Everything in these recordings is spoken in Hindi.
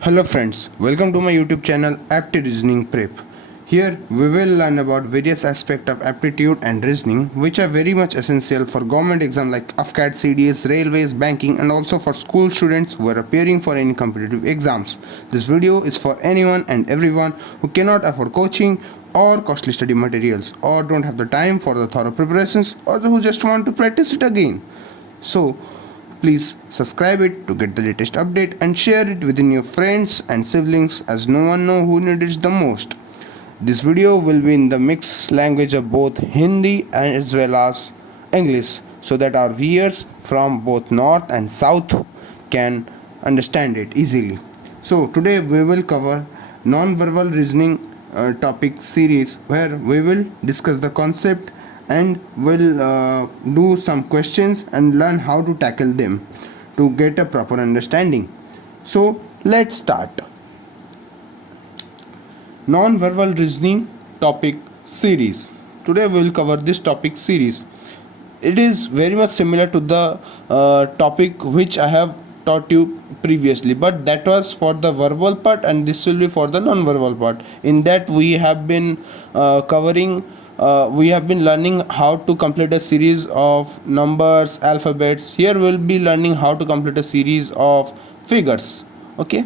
Hello friends, welcome to my YouTube channel Apti Reasoning Prep. Here we will learn about various aspects of aptitude and reasoning which are very much essential for government exam like AFCAT, CDS, railways, banking and also for school students who are appearing for any competitive exams. This video is for anyone and everyone who cannot afford coaching or costly study materials or don't have the time for the thorough preparations or who just want to practice it again. So please subscribe it to get the latest update and share it within your friends and siblings as no one know who needs it the most. This video will be in the mixed language of both Hindi and as well as English so that our viewers from both north and south can understand it easily. So today we will cover non-verbal reasoning topic series where we will discuss the concept and will do some questions and learn how to tackle them to get a proper understanding. So let's start. Non-verbal reasoning topic series. Today we will cover this topic series. It is very much similar to the topic which I have taught you previously, but that was for the verbal part and this will be for the non-verbal part. In that we have been we have been learning how to complete a series of numbers, alphabets. Here we will be learning how to complete a series of figures. Okay,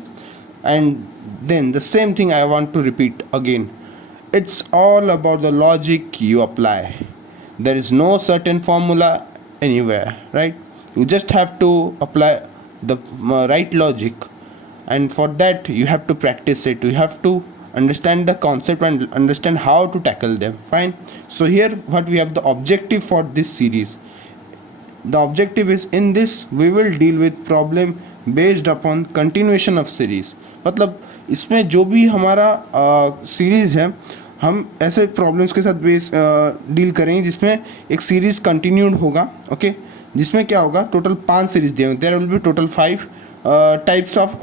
and then the same thing I want to repeat again. It's all about the logic you apply. There is no certain formula anywhere, right? You just have to apply the right logic, and for that you have to practice it. You have to understand the concept and understand how to tackle them. Fine. So here what we have, the objective for this series. The objective is, in this we will deal with problem based upon continuation of series. मतलब इसमें जो भी हमारा सीरीज़ है हम ऐसे प्रॉब्लम्स के साथ बेस डील करेंगे जिसमें एक सीरीज़ कंटिन्यूड होगा. ओके, जिसमें क्या होगा, टोटल 5 सीरीज दिए होंगे. There will be total 5 types of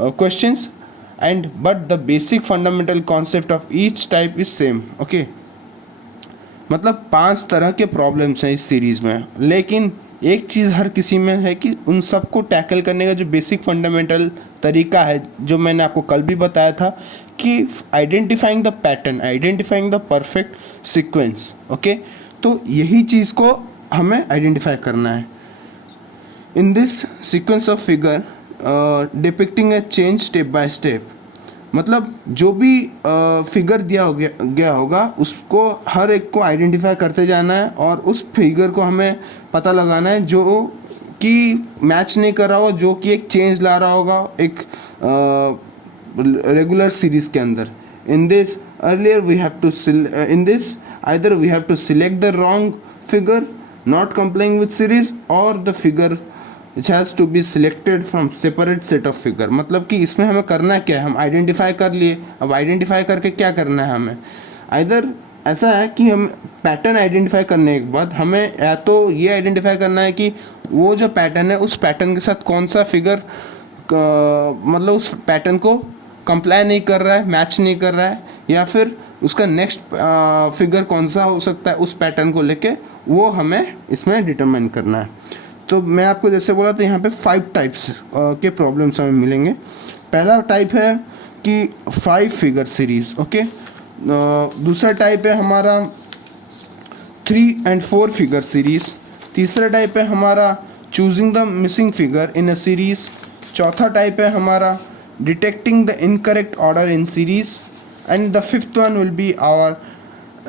questions and but the basic fundamental concept of each type is same. okay, मतलब 5 तरह के प्रॉब्लम्स हैं इस सीरीज़ में, लेकिन एक चीज़ हर किसी में है कि उन सबको टैकल करने का जो बेसिक फंडामेंटल तरीका है, जो मैंने आपको कल भी बताया था कि identifying the pattern, identifying the perfect sequence. Okay, तो यही चीज़ को हमें आइडेंटिफाई करना है. In this sequence of figure depicting A change step by step. मतलब जो भी फिगर दिया गया होगा उसको हर एक को आइडेंटिफाई करते जाना है और उस फिगर को हमें पता लगाना है जो कि मैच नहीं कर रहा हो, जो कि एक चेंज ला रहा होगा एक रेगुलर सीरीज़ के अंदर. In this earlier we have to in this either we have to select the wrong figure not complying with series और the figure which has to be selected from separate set of figure. मतलब कि इसमें हमें करना क्या है, हम आइडेंटिफाई कर लिए. अब आइडेंटिफाई करके क्या करना है हमें, आइदर ऐसा है कि हम पैटर्न आइडेंटिफाई करने के बाद हमें या तो ये आइडेंटिफाई करना है कि वो जो पैटर्न है उस पैटर्न के साथ कौन सा फिगर मतलब उस पैटर्न को कंप्लाई नहीं कर रहा है, मैच नहीं कर रहा है, या फिर उसका नेक्स्ट फिगर कौन सा हो सकता है उस पैटर्न को लेके, वो हमें इसमें डिटरमाइन करना है. तो मैं आपको जैसे बोला था यहाँ पे 5 टाइप्स के प्रॉब्लम्स हमें मिलेंगे. पहला टाइप है कि 5 फिगर सीरीज. ओके, दूसरा टाइप है हमारा 3 and 4 फिगर सीरीज. तीसरा टाइप है हमारा choosing the missing figure in a series. चौथा टाइप है हमारा detecting the incorrect order in series. And the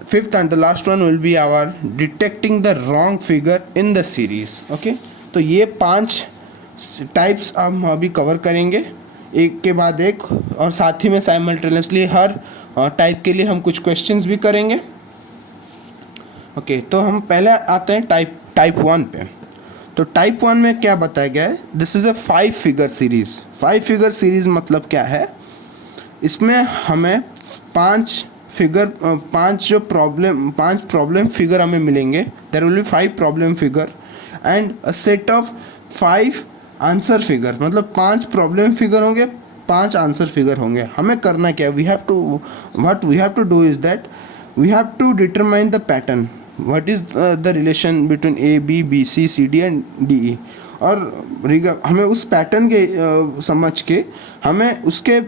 fifth and the last one will be our detecting the wrong figure in the series. okay, तो ये 5 टाइप्स हम अभी कवर करेंगे एक के बाद एक, और साथ ही में साइमल्टेनियसली हर टाइप के लिए हम कुछ क्वेश्चंस भी करेंगे. ओके, तो हम पहले आते हैं टाइप 1 पे. तो टाइप 1 में क्या बताया गया है, this is a 5 figure series. 5 figure series मतलब क्या है, इसमें हमें 5 प्रॉब्लम फिगर हमें मिलेंगे. There will be 5 problem figure and a set of 5 answer figure. मतलब 5 प्रॉब्लम फिगर होंगे, 5 आंसर फिगर होंगे. हमें करना क्या है, what we have to do is that we have to determine the pattern. What is the relation between A, B, C, D and D, E. और हमें उस पैटर्न के समझ के हमें उसके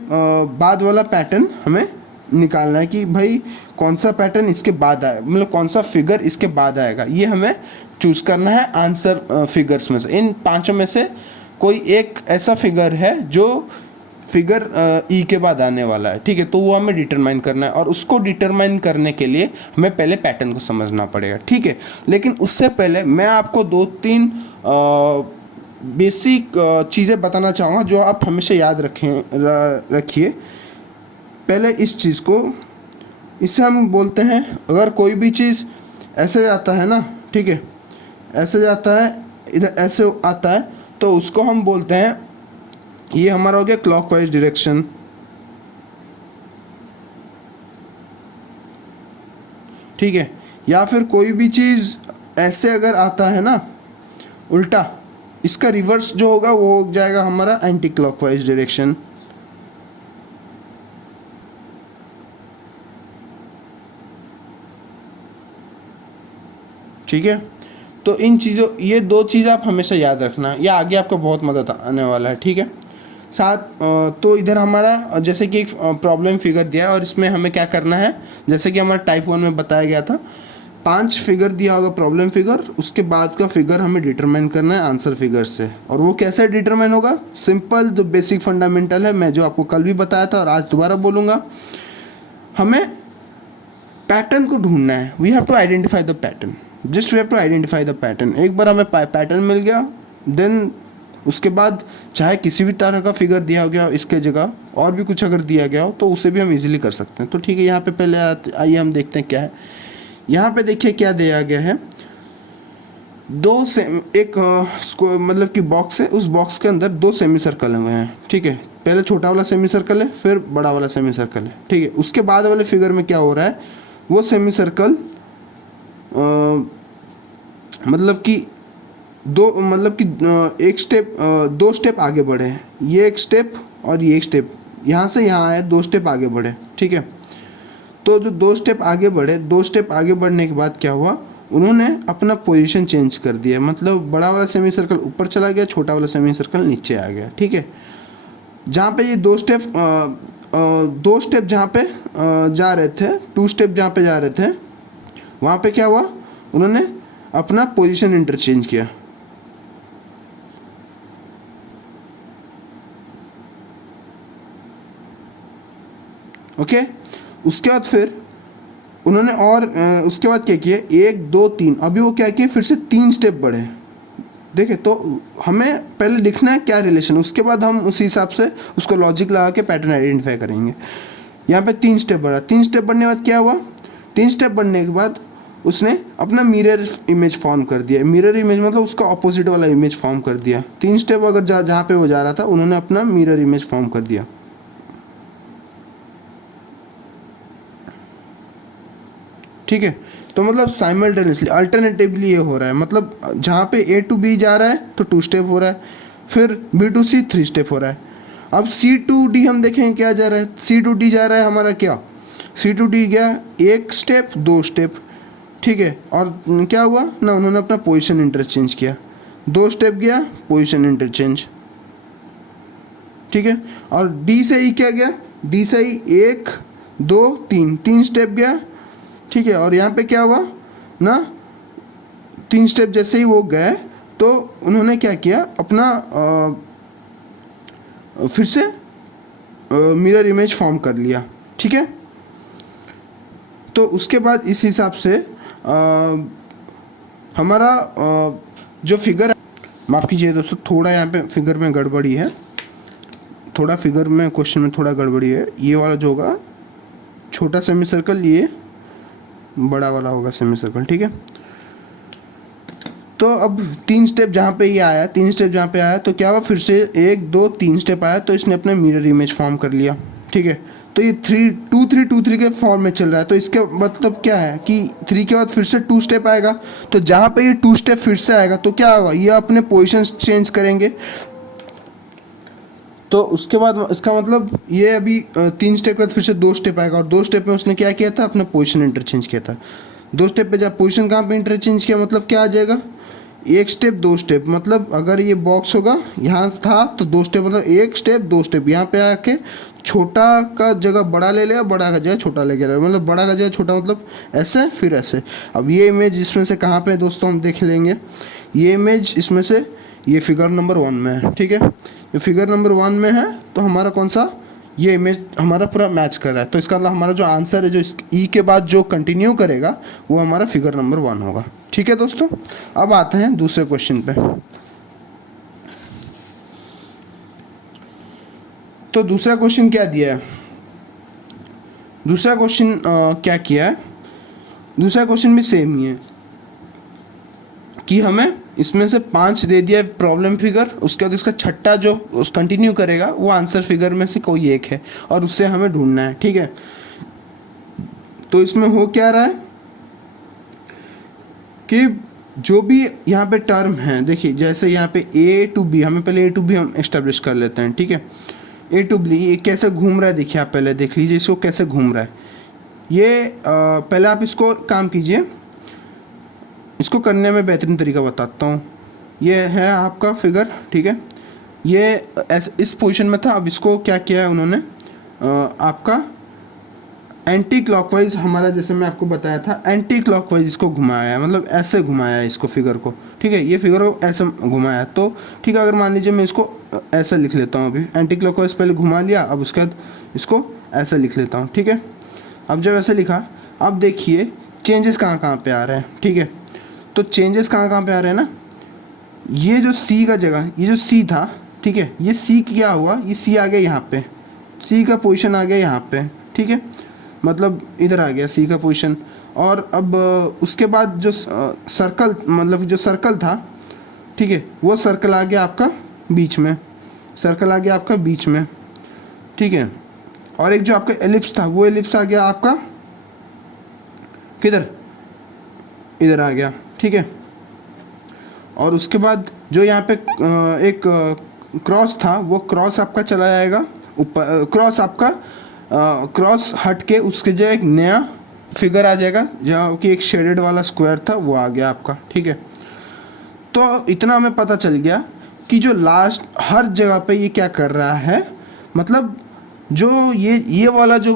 बाद वाला पैटर्न हमें निकालना है कि भाई कौन सा पैटर्न इसके बाद आए, मतलब कौन सा फिगर इसके बाद आएगा, ये हमें चूज़ करना है आंसर फिगर्स में से। इन पांचों में से कोई एक ऐसा फिगर है जो फिगर ई के बाद आने वाला है, ठीक है, तो वो हमें डिटरमाइन करना है, और उसको डिटरमाइन करने के लिए हमें पहले पैटर्न को समझना पड़ेगा, ठीक है। लेकिन उससे पहले मैं आपको 2-3 बेसिक चीज़ें बताना चाहूँगा जो आप हमेशा याद रखिए। पहले इस चीज़ को, इससे हम बोलते हैं अगर कोई भी चीज़ ऐसे जाता है ना, ठीक है, ऐसे जाता है, इधर ऐसे आता है, तो उसको हम बोलते हैं, ये हमारा हो गया क्लॉकवाइज डायरेक्शन, ठीक है। या फिर कोई भी चीज़ ऐसे अगर आता है ना उल्टा, इसका रिवर्स जो होगा वो हो जाएगा हमारा एंटी क्लॉकवाइज डायरेक्शन, ठीक है। तो इन चीज़ों, ये 2 चीज़ आप हमेशा याद रखना, या आगे आपको बहुत मदद आने वाला है, ठीक है। साथ तो इधर हमारा जैसे कि एक प्रॉब्लम फिगर दिया है और इसमें हमें क्या करना है, जैसे कि हमारा टाइप 1 में बताया गया था, 5 फिगर दिया होगा प्रॉब्लम फिगर, उसके बाद का फिगर हमें डिटरमाइन करना है आंसर फिगर से। और वो कैसे डिटरमाइन होगा, सिंपल जो बेसिक फंडामेंटल है, मैं जो आपको कल भी बताया था और आज दोबारा बोलूँगा, हमें पैटर्न को ढूंढना है। We have to identify the pattern, just we have to identify the pattern. एक बार हमें पैटर्न मिल गया, देन उसके बाद चाहे किसी भी तरह का फिगर दिया गया हो, इसके जगह और भी कुछ अगर दिया गया हो तो उसे भी हम इजीली कर सकते हैं। तो ठीक है, यहाँ पे पहले आइए हम देखते हैं क्या है। यहाँ पे देखिए क्या दिया गया है, मतलब कि बॉक्स है, उस बॉक्स के अंदर 2 सेमी सर्कल हुए हैं, ठीक है। पहले छोटा वाला सेमी सर्कल है, फिर बड़ा वाला सेमी सर्कल है, ठीक है। उसके बाद वाले फिगर में क्या हो रहा है, वो सेमी सर्कल मतलब कि एक स्टेप 2 स्टेप आगे बढ़े हैं, ये एक स्टेप और ये एक स्टेप, यहाँ से यहाँ आए 2 स्टेप आगे बढ़े, ठीक है। तो जो 2 स्टेप आगे बढ़े, 2 स्टेप आगे बढ़ने के बाद क्या हुआ, उन्होंने अपना पोजीशन चेंज कर दिया, मतलब बड़ा वाला सेमी सर्कल ऊपर चला गया, छोटा वाला सेमी सर्कल नीचे आ गया, ठीक है। जहाँ पे ये 2 स्टेप जहाँ पे जा रहे थे, 2 स्टेप जहाँ पे जा रहे थे, वहाँ पे क्या हुआ, उन्होंने अपना पोजीशन इंटरचेंज किया, ओके। उसके बाद फिर उन्होंने और उसके बाद क्या किया, 1 2 3, अभी वो क्या किए, फिर से 3 स्टेप बढ़े, देखिए। तो हमें पहले लिखना है क्या रिलेशन, उसके बाद हम उसी हिसाब से उसको लॉजिक लगा के पैटर्न आइडेंटिफाई करेंगे। यहाँ पे 3 स्टेप बढ़ा, 3 स्टेप बढ़ने के बाद क्या हुआ, 3 स्टेप बढ़ने के बाद उसने अपना मिरर इमेज फॉर्म कर दिया। मिरर इमेज मतलब उसका ऑपोजिट वाला इमेज फॉर्म कर दिया। 3 स्टेप अगर जहाँ पे वो जा रहा था, उन्होंने अपना मिरर इमेज फॉर्म कर दिया, ठीक है। तो मतलब साइमल्टेनियसली अल्टरनेटिवली ये हो रहा है, मतलब जहाँ पे A to B जा रहा है तो 2 स्टेप हो रहा है, फिर B to C 3 स्टेप हो रहा है। अब C to D हम देखेंगे क्या जा रहा है, C to D जा रहा है हमारा क्या, C to D गया 1 स्टेप 2 स्टेप, ठीक है। और क्या हुआ ना, उन्होंने अपना पोजीशन इंटरचेंज किया, 2 स्टेप गया पोजीशन इंटरचेंज, ठीक है। और D से E क्या गया, D से E 1 2 3 स्टेप गया, ठीक है। और यहाँ पे क्या हुआ ना, 3 स्टेप जैसे ही वो गए तो उन्होंने क्या किया, अपना फिर से मिरर इमेज फॉर्म कर लिया, ठीक है। तो उसके बाद इस हिसाब से हमारा जो फिगर, माफ़ कीजिए दोस्तों, थोड़ा यहाँ पे फिगर में गड़बड़ी है, थोड़ा फिगर में क्वेश्चन में थोड़ा गड़बड़ी है। ये वाला जो होगा छोटा सेमी सर्कल, ये बड़ा वाला होगा सेमी सर्कल, ठीक है। तो अब 3 स्टेप जहाँ पे ये आया, 3 स्टेप जहाँ पे आया तो क्या हुआ, फिर से 1 2 3 स्टेप आया तो इसने अपने मिरर इमेज फॉर्म कर लिया, ठीक है। तो ये 3 2 3 2 3 के फॉर्म में चल रहा है। तो इसका मतलब क्या है कि 3 के बाद फिर से 2 स्टेप आएगा, तो जहाँ पे ये 2 स्टेप फिर से आएगा तो क्या होगा, ये अपने पोजिशन चेंज करेंगे। तो उसके बाद इसका मतलब ये अभी 3 स्टेप के बाद फिर से 2 स्टेप आएगा, और 2 स्टेप में उसने क्या किया था, अपना पोजीशन इंटरचेंज किया था। 2 स्टेप पे जब पोजीशन कहाँ पे इंटरचेंज किया, मतलब क्या आ जाएगा, एक स्टेप दो स्टेप, मतलब अगर ये बॉक्स होगा यहाँ था तो दो स्टेप, मतलब एक स्टेप दो स्टेप, यहाँ पे आके छोटा का जगह बड़ा ले लिया, बड़ा का जगह छोटा ले गया, मतलब बड़ा का जगह छोटा, मतलब ऐसे फिर ऐसे। अब ये इमेज इसमें से कहाँ पे है दोस्तों, हम देख लेंगे। ये इमेज इसमें से ये फिगर नंबर 1 में है, ठीक है। ये फिगर नंबर 1 में है तो हमारा कौन सा, ये इमेज हमारा पूरा मैच कर रहा है, तो इसका मतलब हमारा जो आंसर है, जो इस ई के बाद जो कंटिन्यू करेगा वो हमारा फिगर नंबर 1 होगा, ठीक है दोस्तों। अब आते हैं दूसरे क्वेश्चन पे। तो दूसरा क्वेश्चन क्या दिया है, दूसरा क्वेश्चन क्या किया है, दूसरा क्वेश्चन भी सेम ही है कि हमें इसमें से 5 दे दिया प्रॉब्लम फिगर, उसके बाद इसका छठा जो उस कंटिन्यू करेगा वो आंसर फिगर में से कोई एक है और उससे हमें ढूंढना है, ठीक है। तो इसमें हो क्या रहा है कि जो भी यहाँ पे टर्म है, देखिए जैसे यहाँ पे ए टू बी, हमें पहले ए टू बी हम एस्टेब्लिश कर लेते हैं, ठीक है। ए टू बी ये कैसे घूम रहा है, देखिए आप पहले देख लीजिए इसको कैसे घूम रहा है। ये पहले आप इसको काम कीजिए, इसको करने में बेहतरीन तरीका बताता हूँ। ये है आपका फिगर, ठीक है। ये ऐसे इस पोजीशन में था, अब इसको क्या किया है उन्होंने, आपका एंटी क्लॉकवाइज, हमारा जैसे मैं आपको बताया था एंटी क्लॉकवाइज इसको घुमाया है, मतलब ऐसे घुमाया है इसको फिगर को, ठीक है। ये फिगर को ऐसे घुमाया, तो ठीक है। अगर मान लीजिए मैं इसको ऐसे लिख लेता हूँ, अभी एंटी क्लॉकवाइज पहले घुमा लिया, अब उसके बाद इसको ऐसे लिख लेता हूँ, ठीक है। अब जब ऐसे लिखा, अब देखिए चेंजेस कहाँ कहाँ पे आ रहे हैं, ठीक है। तो चेंजेस कहाँ कहाँ पे आ रहे हैं ना, ये जो सी का जगह, ये जो सी था, ठीक है, ये सी क्या हुआ, ये सी आ गया यहाँ पे, सी का पोजीशन आ गया यहाँ पे, ठीक है, मतलब इधर आ गया सी का पोजीशन। और अब उसके बाद जो सर्कल, मतलब जो सर्कल था, ठीक है, वो सर्कल आ गया आपका बीच में, सर्कल आ गया आपका बीच में, ठीक है। और एक जो आपका एलिप्स था, वो एलिप्स आ गया आपका किधर, इधर आ गया, ठीक है। और उसके बाद जो यहाँ पे एक क्रॉस था, वो क्रॉस आपका चला जाएगा ऊपर, क्रॉस आपका क्रॉस हट के उसके जो एक नया फिगर आ जाएगा, जहाँ कि एक शेडेड वाला स्क्वायर था वो आ गया आपका, ठीक है। तो इतना हमें पता चल गया कि जो लास्ट हर जगह पे ये क्या कर रहा है, मतलब जो ये वाला जो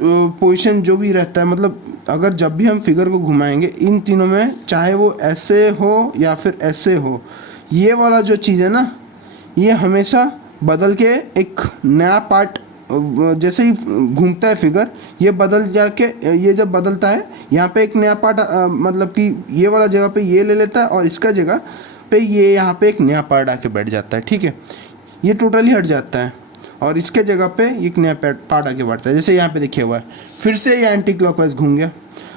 पोजीशन जो भी रहता है, मतलब अगर जब भी हम फिगर को घुमाएंगे इन तीनों में, चाहे वो ऐसे हो या फिर ऐसे हो, ये वाला जो चीज़ है ना, ये हमेशा बदल के एक नया पार्ट, जैसे ही घूमता है फिगर, ये बदल जाके, ये जब बदलता है यहाँ पे एक नया पार्ट, मतलब कि ये वाला जगह पे ये ले लेता है और इसका जगह पे ये यहाँ पे एक नया पार्ट आके बैठ जाता है, ठीक है। ये टोटली हट जाता है और इसके जगह पे एक नया पार्ट आगे बढ़ता है, जैसे यहाँ पे देखिए हुआ है। फिर से ये एंटी क्लॉकवाइज घूम गया,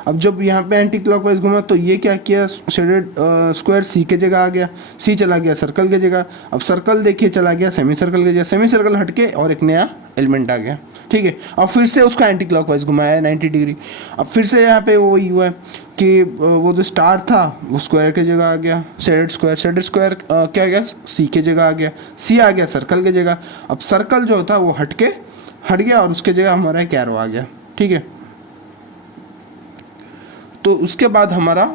अब जब यहाँ पे एंटी क्लॉकवाइज घूमा तो ये क्या किया, शेडेड स्क्वायर सी के जगह आ गया, सी चला गया सर्कल के जगह, अब सर्कल देखिए चला गया सेमी सर्कल के जगह, सेमी सर्कल हट के और एक नया एलिमेंट आ गया, ठीक है। अब फिर से उसका एंटी क्लॉकवाइज घुमाया 90 डिग्री, अब फिर से यहाँ पे वही हुआ है कि वो जो स्टार था वो स्क्वायर के जगह आ गया, शेडेड स्क्वायर क्या आ गया, सी के जगह आ गया, सी आ गया सर्कल के जगह, अब सर्कल जो था वो हट गया और उसके जगह हमारा एक एरो आ गया, ठीक है। तो उसके बाद हमारा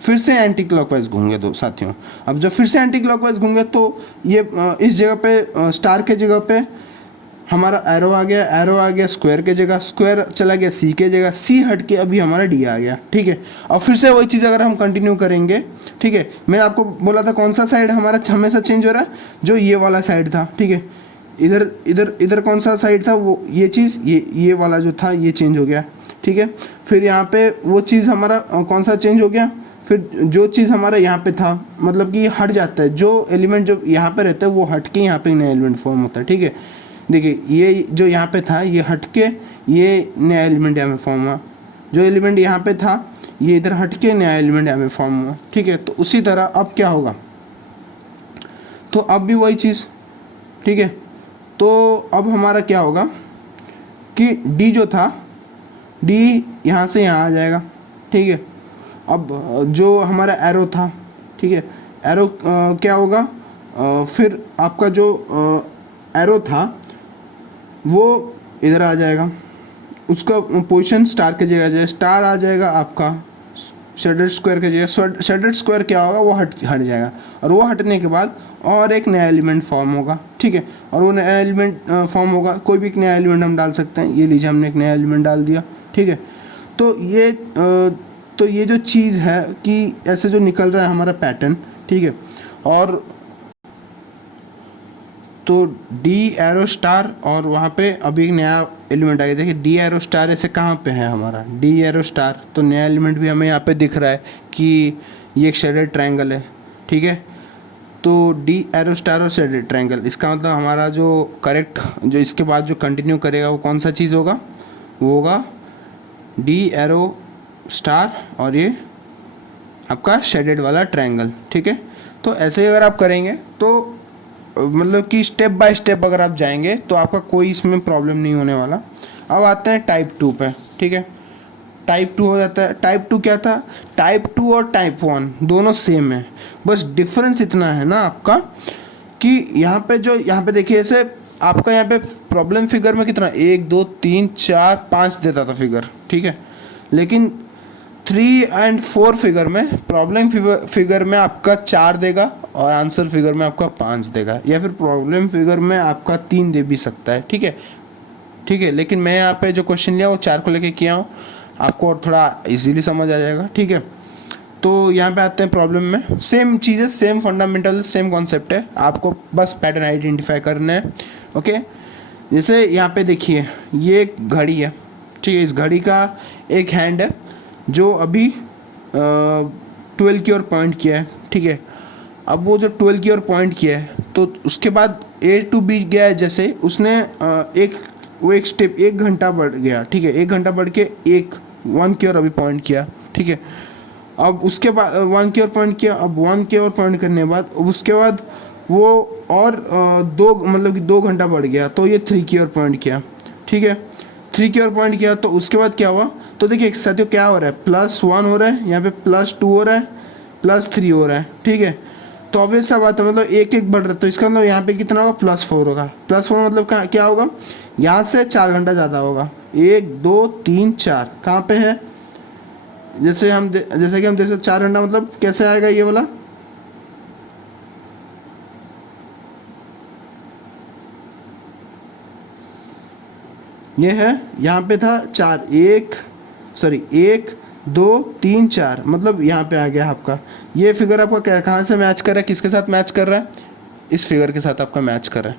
फिर से एंटी क्लॉकवाइज घूमेंगे दो साथियों। अब जब फिर से एंटी क्लॉकवाइज घूमेंगे तो ये इस जगह पे स्टार के जगह पे हमारा एरो आ गया स्क्वायर के जगह, स्क्वायर चला गया सी के जगह, सी हट के अभी हमारा डी आ गया, ठीक है। अब फिर से वही चीज़ अगर हम कंटिन्यू करेंगे, ठीक है, मैंने आपको बोला था कौन सा साइड हमारा हमेशा चेंज हो रहा है, जो ये वाला साइड था, ठीक है। इधर इधर इधर कौन सा साइड था, वो ये चीज़, ये वाला जो था ये चेंज हो गया, ठीक है। फिर यहाँ पे वो चीज़ हमारा कौन सा चेंज हो गया, फिर जो चीज़ हमारा यहाँ पे था, मतलब कि हट जाता है, जो एलिमेंट जो यहाँ पे रहता है वो हट के यहाँ पे नया एलिमेंट फॉर्म होता है, ठीक है। देखिए ये जो यहाँ पे था ये हट के ये नया एलिमेंट यहाँ पे फॉर्म हुआ, जो एलिमेंट यहाँ पे था ये इधर हट के नया एलिमेंट यहाँ पे फॉर्म हुआ, ठीक है। तो उसी तरह अब क्या होगा, तो अब भी वही चीज़, ठीक है। तो अब हमारा क्या होगा कि डी जो था, डी यहाँ से यहाँ आ जाएगा, ठीक है। अब जो हमारा एरो था, ठीक है, एरो क्या होगा, फिर आपका जो एरो था वो इधर आ जाएगा, उसका पोजीशन स्टार के जगह आ जाएगा, स्टार आ जाएगा आपका शेडेड स्क्वायर की जगह शेडेड स्क्वायर क्या होगा, वो हट जाएगा, और वो हटने के बाद और एक नया एलिमेंट फॉर्म होगा, ठीक है। और वो नया एलिमेंट फॉर्म होगा, कोई भी एक नया एलिमेंट हम डाल सकते हैं। ये लीजिए हमने एक नया एलिमेंट डाल दिया, ठीक है। तो ये जो चीज़ है कि ऐसे जो निकल रहा है हमारा पैटर्न, ठीक है। और तो डी एरो स्टार, और वहाँ पे अभी एक नया एलिमेंट आ गया। देखिए डी एरो स्टार ऐसे कहाँ पे है हमारा, डी एरो स्टार, तो नया एलिमेंट भी हमें यहाँ पे दिख रहा है कि ये एक शेडेड ट्रायंगल है, ठीक है। तो डी एरो स्टार और शेडेड ट्रायंगल, इसका मतलब हमारा जो करेक्ट, जो इसके बाद जो कंटिन्यू करेगा वो कौन सा चीज़ होगा, वो होगा डी एरो स्टार और ये आपका शेडेड वाला ट्रायंगल, ठीक है। तो ऐसे ही अगर आप करेंगे तो मतलब कि स्टेप बाय स्टेप अगर आप जाएंगे तो आपका कोई इसमें प्रॉब्लम नहीं होने वाला। अब आते हैं टाइप 2 पे, ठीक है। टाइप 2 हो जाता है। टाइप 2 क्या था, टाइप 2 और टाइप 1 दोनों सेम है, बस डिफरेंस इतना है ना आपका कि यहाँ पे देखिए, ऐसे आपका यहाँ पे प्रॉब्लम फिगर में कितना 1 2 3 4 5 देता था फिगर, ठीक है। लेकिन 3 और 4 फिगर में, प्रॉब्लम फिगर में आपका 4 देगा और आंसर फिगर में आपका 5 देगा, या फिर प्रॉब्लम फिगर में आपका 3 दे भी सकता है, ठीक है, ठीक है। लेकिन मैं यहाँ पे जो क्वेश्चन लिया वो 4 को लेके किया हूँ, आपको और थोड़ा इजीली समझ आ जाएगा, ठीक है। तो यहाँ पे आते हैं प्रॉब्लम में, सेम चीज़ें, सेम फंडामेंटल, सेम कॉन्सेप्ट है, आपको बस पैटर्न आइडेंटिफाई करना है, ओके। जैसे यहाँ पे देखिए ये एक घड़ी है, ठीक है। इस घड़ी का एक हैंड है जो अभी 12 की ओर पॉइंट किया है, ठीक है। अब वो जो 12 की ओर पॉइंट किया है तो उसके बाद A to B गया है, जैसे उसने एक स्टेप 1 घंटा बढ़ गया, ठीक है। 1 घंटा बढ़ के 1 की ओर अभी पॉइंट किया, ठीक है। अब उसके बाद 1 की ओर पॉइंट किया, अब 1 की ओर पॉइंट करने के बाद उसके बाद वो और 2 मतलब कि 2 घंटा बढ़ गया, तो ये 3 की ओर पॉइंट किया, ठीक है। 3 की ओर पॉइंट किया तो उसके बाद क्या हुआ, तो देखिए साथियों क्या हो रहा है, +1 हो रहा है, यहाँ पे +2 हो रहा है, +3 हो रहा है, ठीक है। तो ऑब्वियस सा बात है, मतलब एक एक बढ़ रहा है, तो इसका मतलब यहाँ पे कितना होगा, +4 होगा। +4 मतलब क्या होगा, यहाँ से 4 घंटा ज़्यादा होगा। 1 2 3 4 कहाँ पे है, जैसे कि हम देख सकते 4 घंटा मतलब कैसे आएगा ये वाला, ये है, यहाँ पे था 1 2 3 4, मतलब यहाँ पे आ गया आपका। ये फिगर आपका कहाँ से मैच कर रहा है, किसके साथ मैच कर रहा है, इस फिगर के साथ आपका मैच कर रहा है।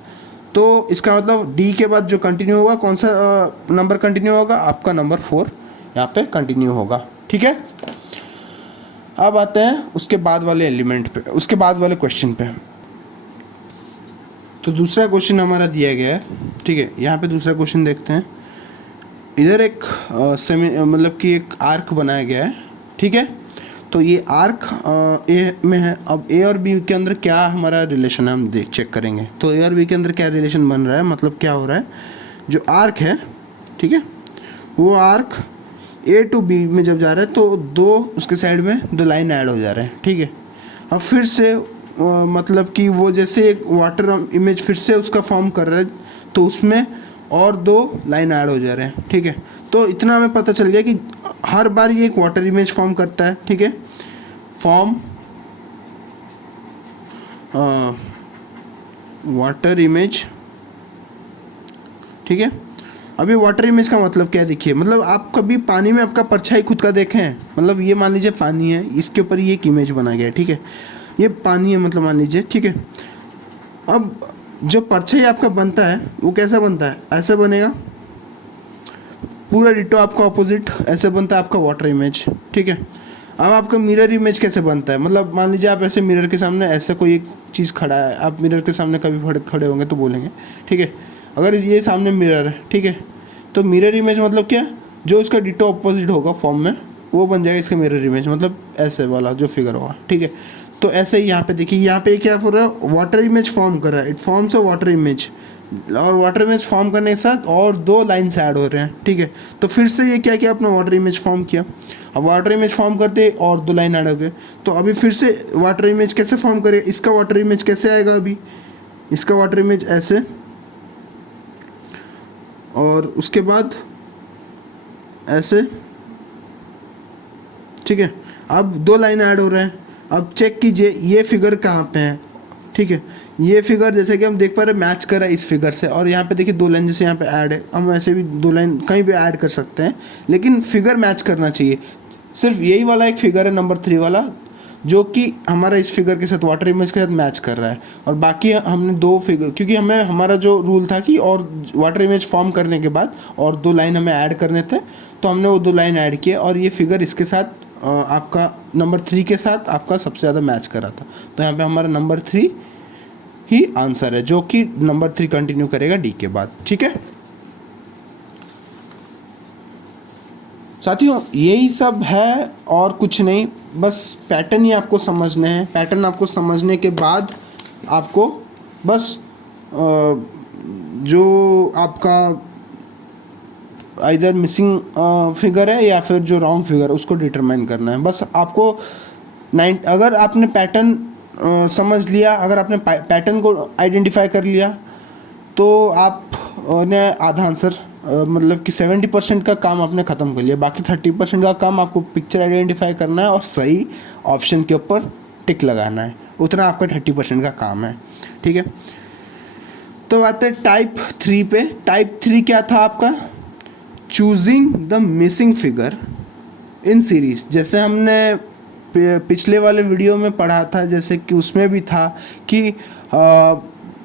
तो इसका मतलब डी के बाद जो कंटिन्यू होगा, कौन सा नंबर कंटिन्यू होगा, आपका नंबर 4 यहाँ पे कंटिन्यू होगा, ठीक है। अब आते हैं उसके बाद वाले एलिमेंट पे, उसके बाद वाले क्वेश्चन पे। तो दूसरा क्वेश्चन हमारा दिया गया है, ठीक है। यहाँ पे दूसरा क्वेश्चन देखते हैं। इधर एक मतलब कि एक आर्क बनाया गया है, ठीक है। तो ये आर्क ए में है। अब ए और बी के अंदर क्या हमारा रिलेशन है, हम चेक करेंगे। तो ए और बी के अंदर क्या रिलेशन बन रहा है, मतलब क्या हो रहा है, जो आर्क है, ठीक है, वो आर्क ए टू बी में जब जा रहा है तो दो उसके साइड में 2 लाइन ऐड हो जा रहे हैं, ठीक है। अब फिर से मतलब कि वो जैसे एक वाटर इमेज फिर से उसका फॉर्म कर रहा है, तो उसमें और 2 लाइन ऐड हो जा रहे हैं, ठीक है। तो इतना हमें पता चल गया कि हर बार ये एक वाटर इमेज फॉर्म करता है, ठीक है। फॉर्म वाटर इमेज, ठीक है। अभी वाटर इमेज का मतलब क्या है, देखिए, मतलब आप कभी पानी में आपका परछाई खुद का देखें हैं, मतलब ये मान लीजिए पानी है, इसके ऊपर ये एक इमेज बना गया है, ठीक है। ये पानी है, मतलब मान लीजिए, ठीक है। अब जो परछाई आपका बनता है वो कैसा बनता है, ऐसे बनेगा, पूरा डिटो आपका ऑपोजिट ऐसे बनता है आपका वाटर इमेज, ठीक है। अब आपका मिरर इमेज कैसे बनता है, मतलब मान लीजिए आप ऐसे मिरर के सामने ऐसा कोई एक चीज़ खड़ा है, आप मिरर के सामने कभी खड़े होंगे तो बोलेंगे, ठीक है। अगर ये सामने मिरर है, ठीक है, तो मिरर इमेज मतलब क्या, जो उसका डिटो ऑपोजिट होगा फॉर्म में वो बन जाएगा इसका मिरर इमेज, मतलब ऐसे वाला जो फिगर होगा, ठीक है। तो ऐसे ही यहाँ पे देखिए, यहाँ पे क्या हो रहा है, वाटर इमेज फॉर्म कर रहा है, it forms a water image, और वाटर इमेज फॉर्म करने के साथ और 2 लाइन्स ऐड हो रहे हैं, ठीक है। तो फिर से ये क्या किया, अपना वाटर इमेज फॉर्म किया। अब वाटर इमेज फॉर्म करते और 2 लाइन ऐड हो गए, तो अभी फिर से वाटर इमेज कैसे फॉर्म करे, इसका वाटर इमेज कैसे आएगा, अभी इसका वाटर इमेज ऐसे, और उसके बाद ऐसे, ठीक है। अब 2 लाइन ऐड हो रहे हैं। अब चेक कीजिए ये फिगर कहाँ पे है, ठीक है। ये फिगर जैसे कि हम देख पा रहे हैं मैच कर रहा है इस फिगर से, और यहाँ पे देखिए 2 लाइन जैसे यहाँ पे ऐड है, हम ऐसे भी 2 लाइन कहीं भी ऐड कर सकते हैं, लेकिन फिगर मैच करना चाहिए। सिर्फ यही वाला एक फिगर है नंबर 3 वाला जो कि हमारा इस फिगर के साथ वाटर इमेज के साथ मैच कर रहा है, और बाकी हमने 2 फिगर, क्योंकि हमें हमारा जो रूल था कि और वाटर इमेज फॉर्म करने के बाद और 2 लाइन हमें ऐड करने थे, तो हमने वो 2 लाइन ऐड किए और ये फिगर इसके साथ आपका नंबर 3 के साथ आपका सबसे ज़्यादा मैच कर रहा था। तो यहाँ पे हमारा नंबर 3 ही आंसर है, जो कि नंबर 3 कंटिन्यू करेगा डी के बाद, ठीक है साथियों। यही सब है और कुछ नहीं, बस पैटर्न ही आपको समझने हैं। पैटर्न आपको समझने के बाद आपको बस जो आपका आइदर मिसिंग फिगर है या फिर जो रॉन्ग फिगर उसको डिटरमाइन करना है। बस आपको अगर आपने पैटर्न समझ लिया, अगर आपने पैटर्न को आइडेंटिफाई कर लिया, तो आपने आधा आंसर मतलब कि 70% का काम आपने ख़त्म कर लिया। बाकी 30% का काम आपको पिक्चर आइडेंटिफाई करना है और सही ऑप्शन के ऊपर टिक लगाना है, उतना आपका 30% का काम है, ठीक है। तो आते हैं टाइप 3 पे। टाइप 3 क्या था आपका? Choosing the missing figure in series. जैसे हमने पिछले वाले वीडियो में पढ़ा था, जैसे कि उसमें भी था कि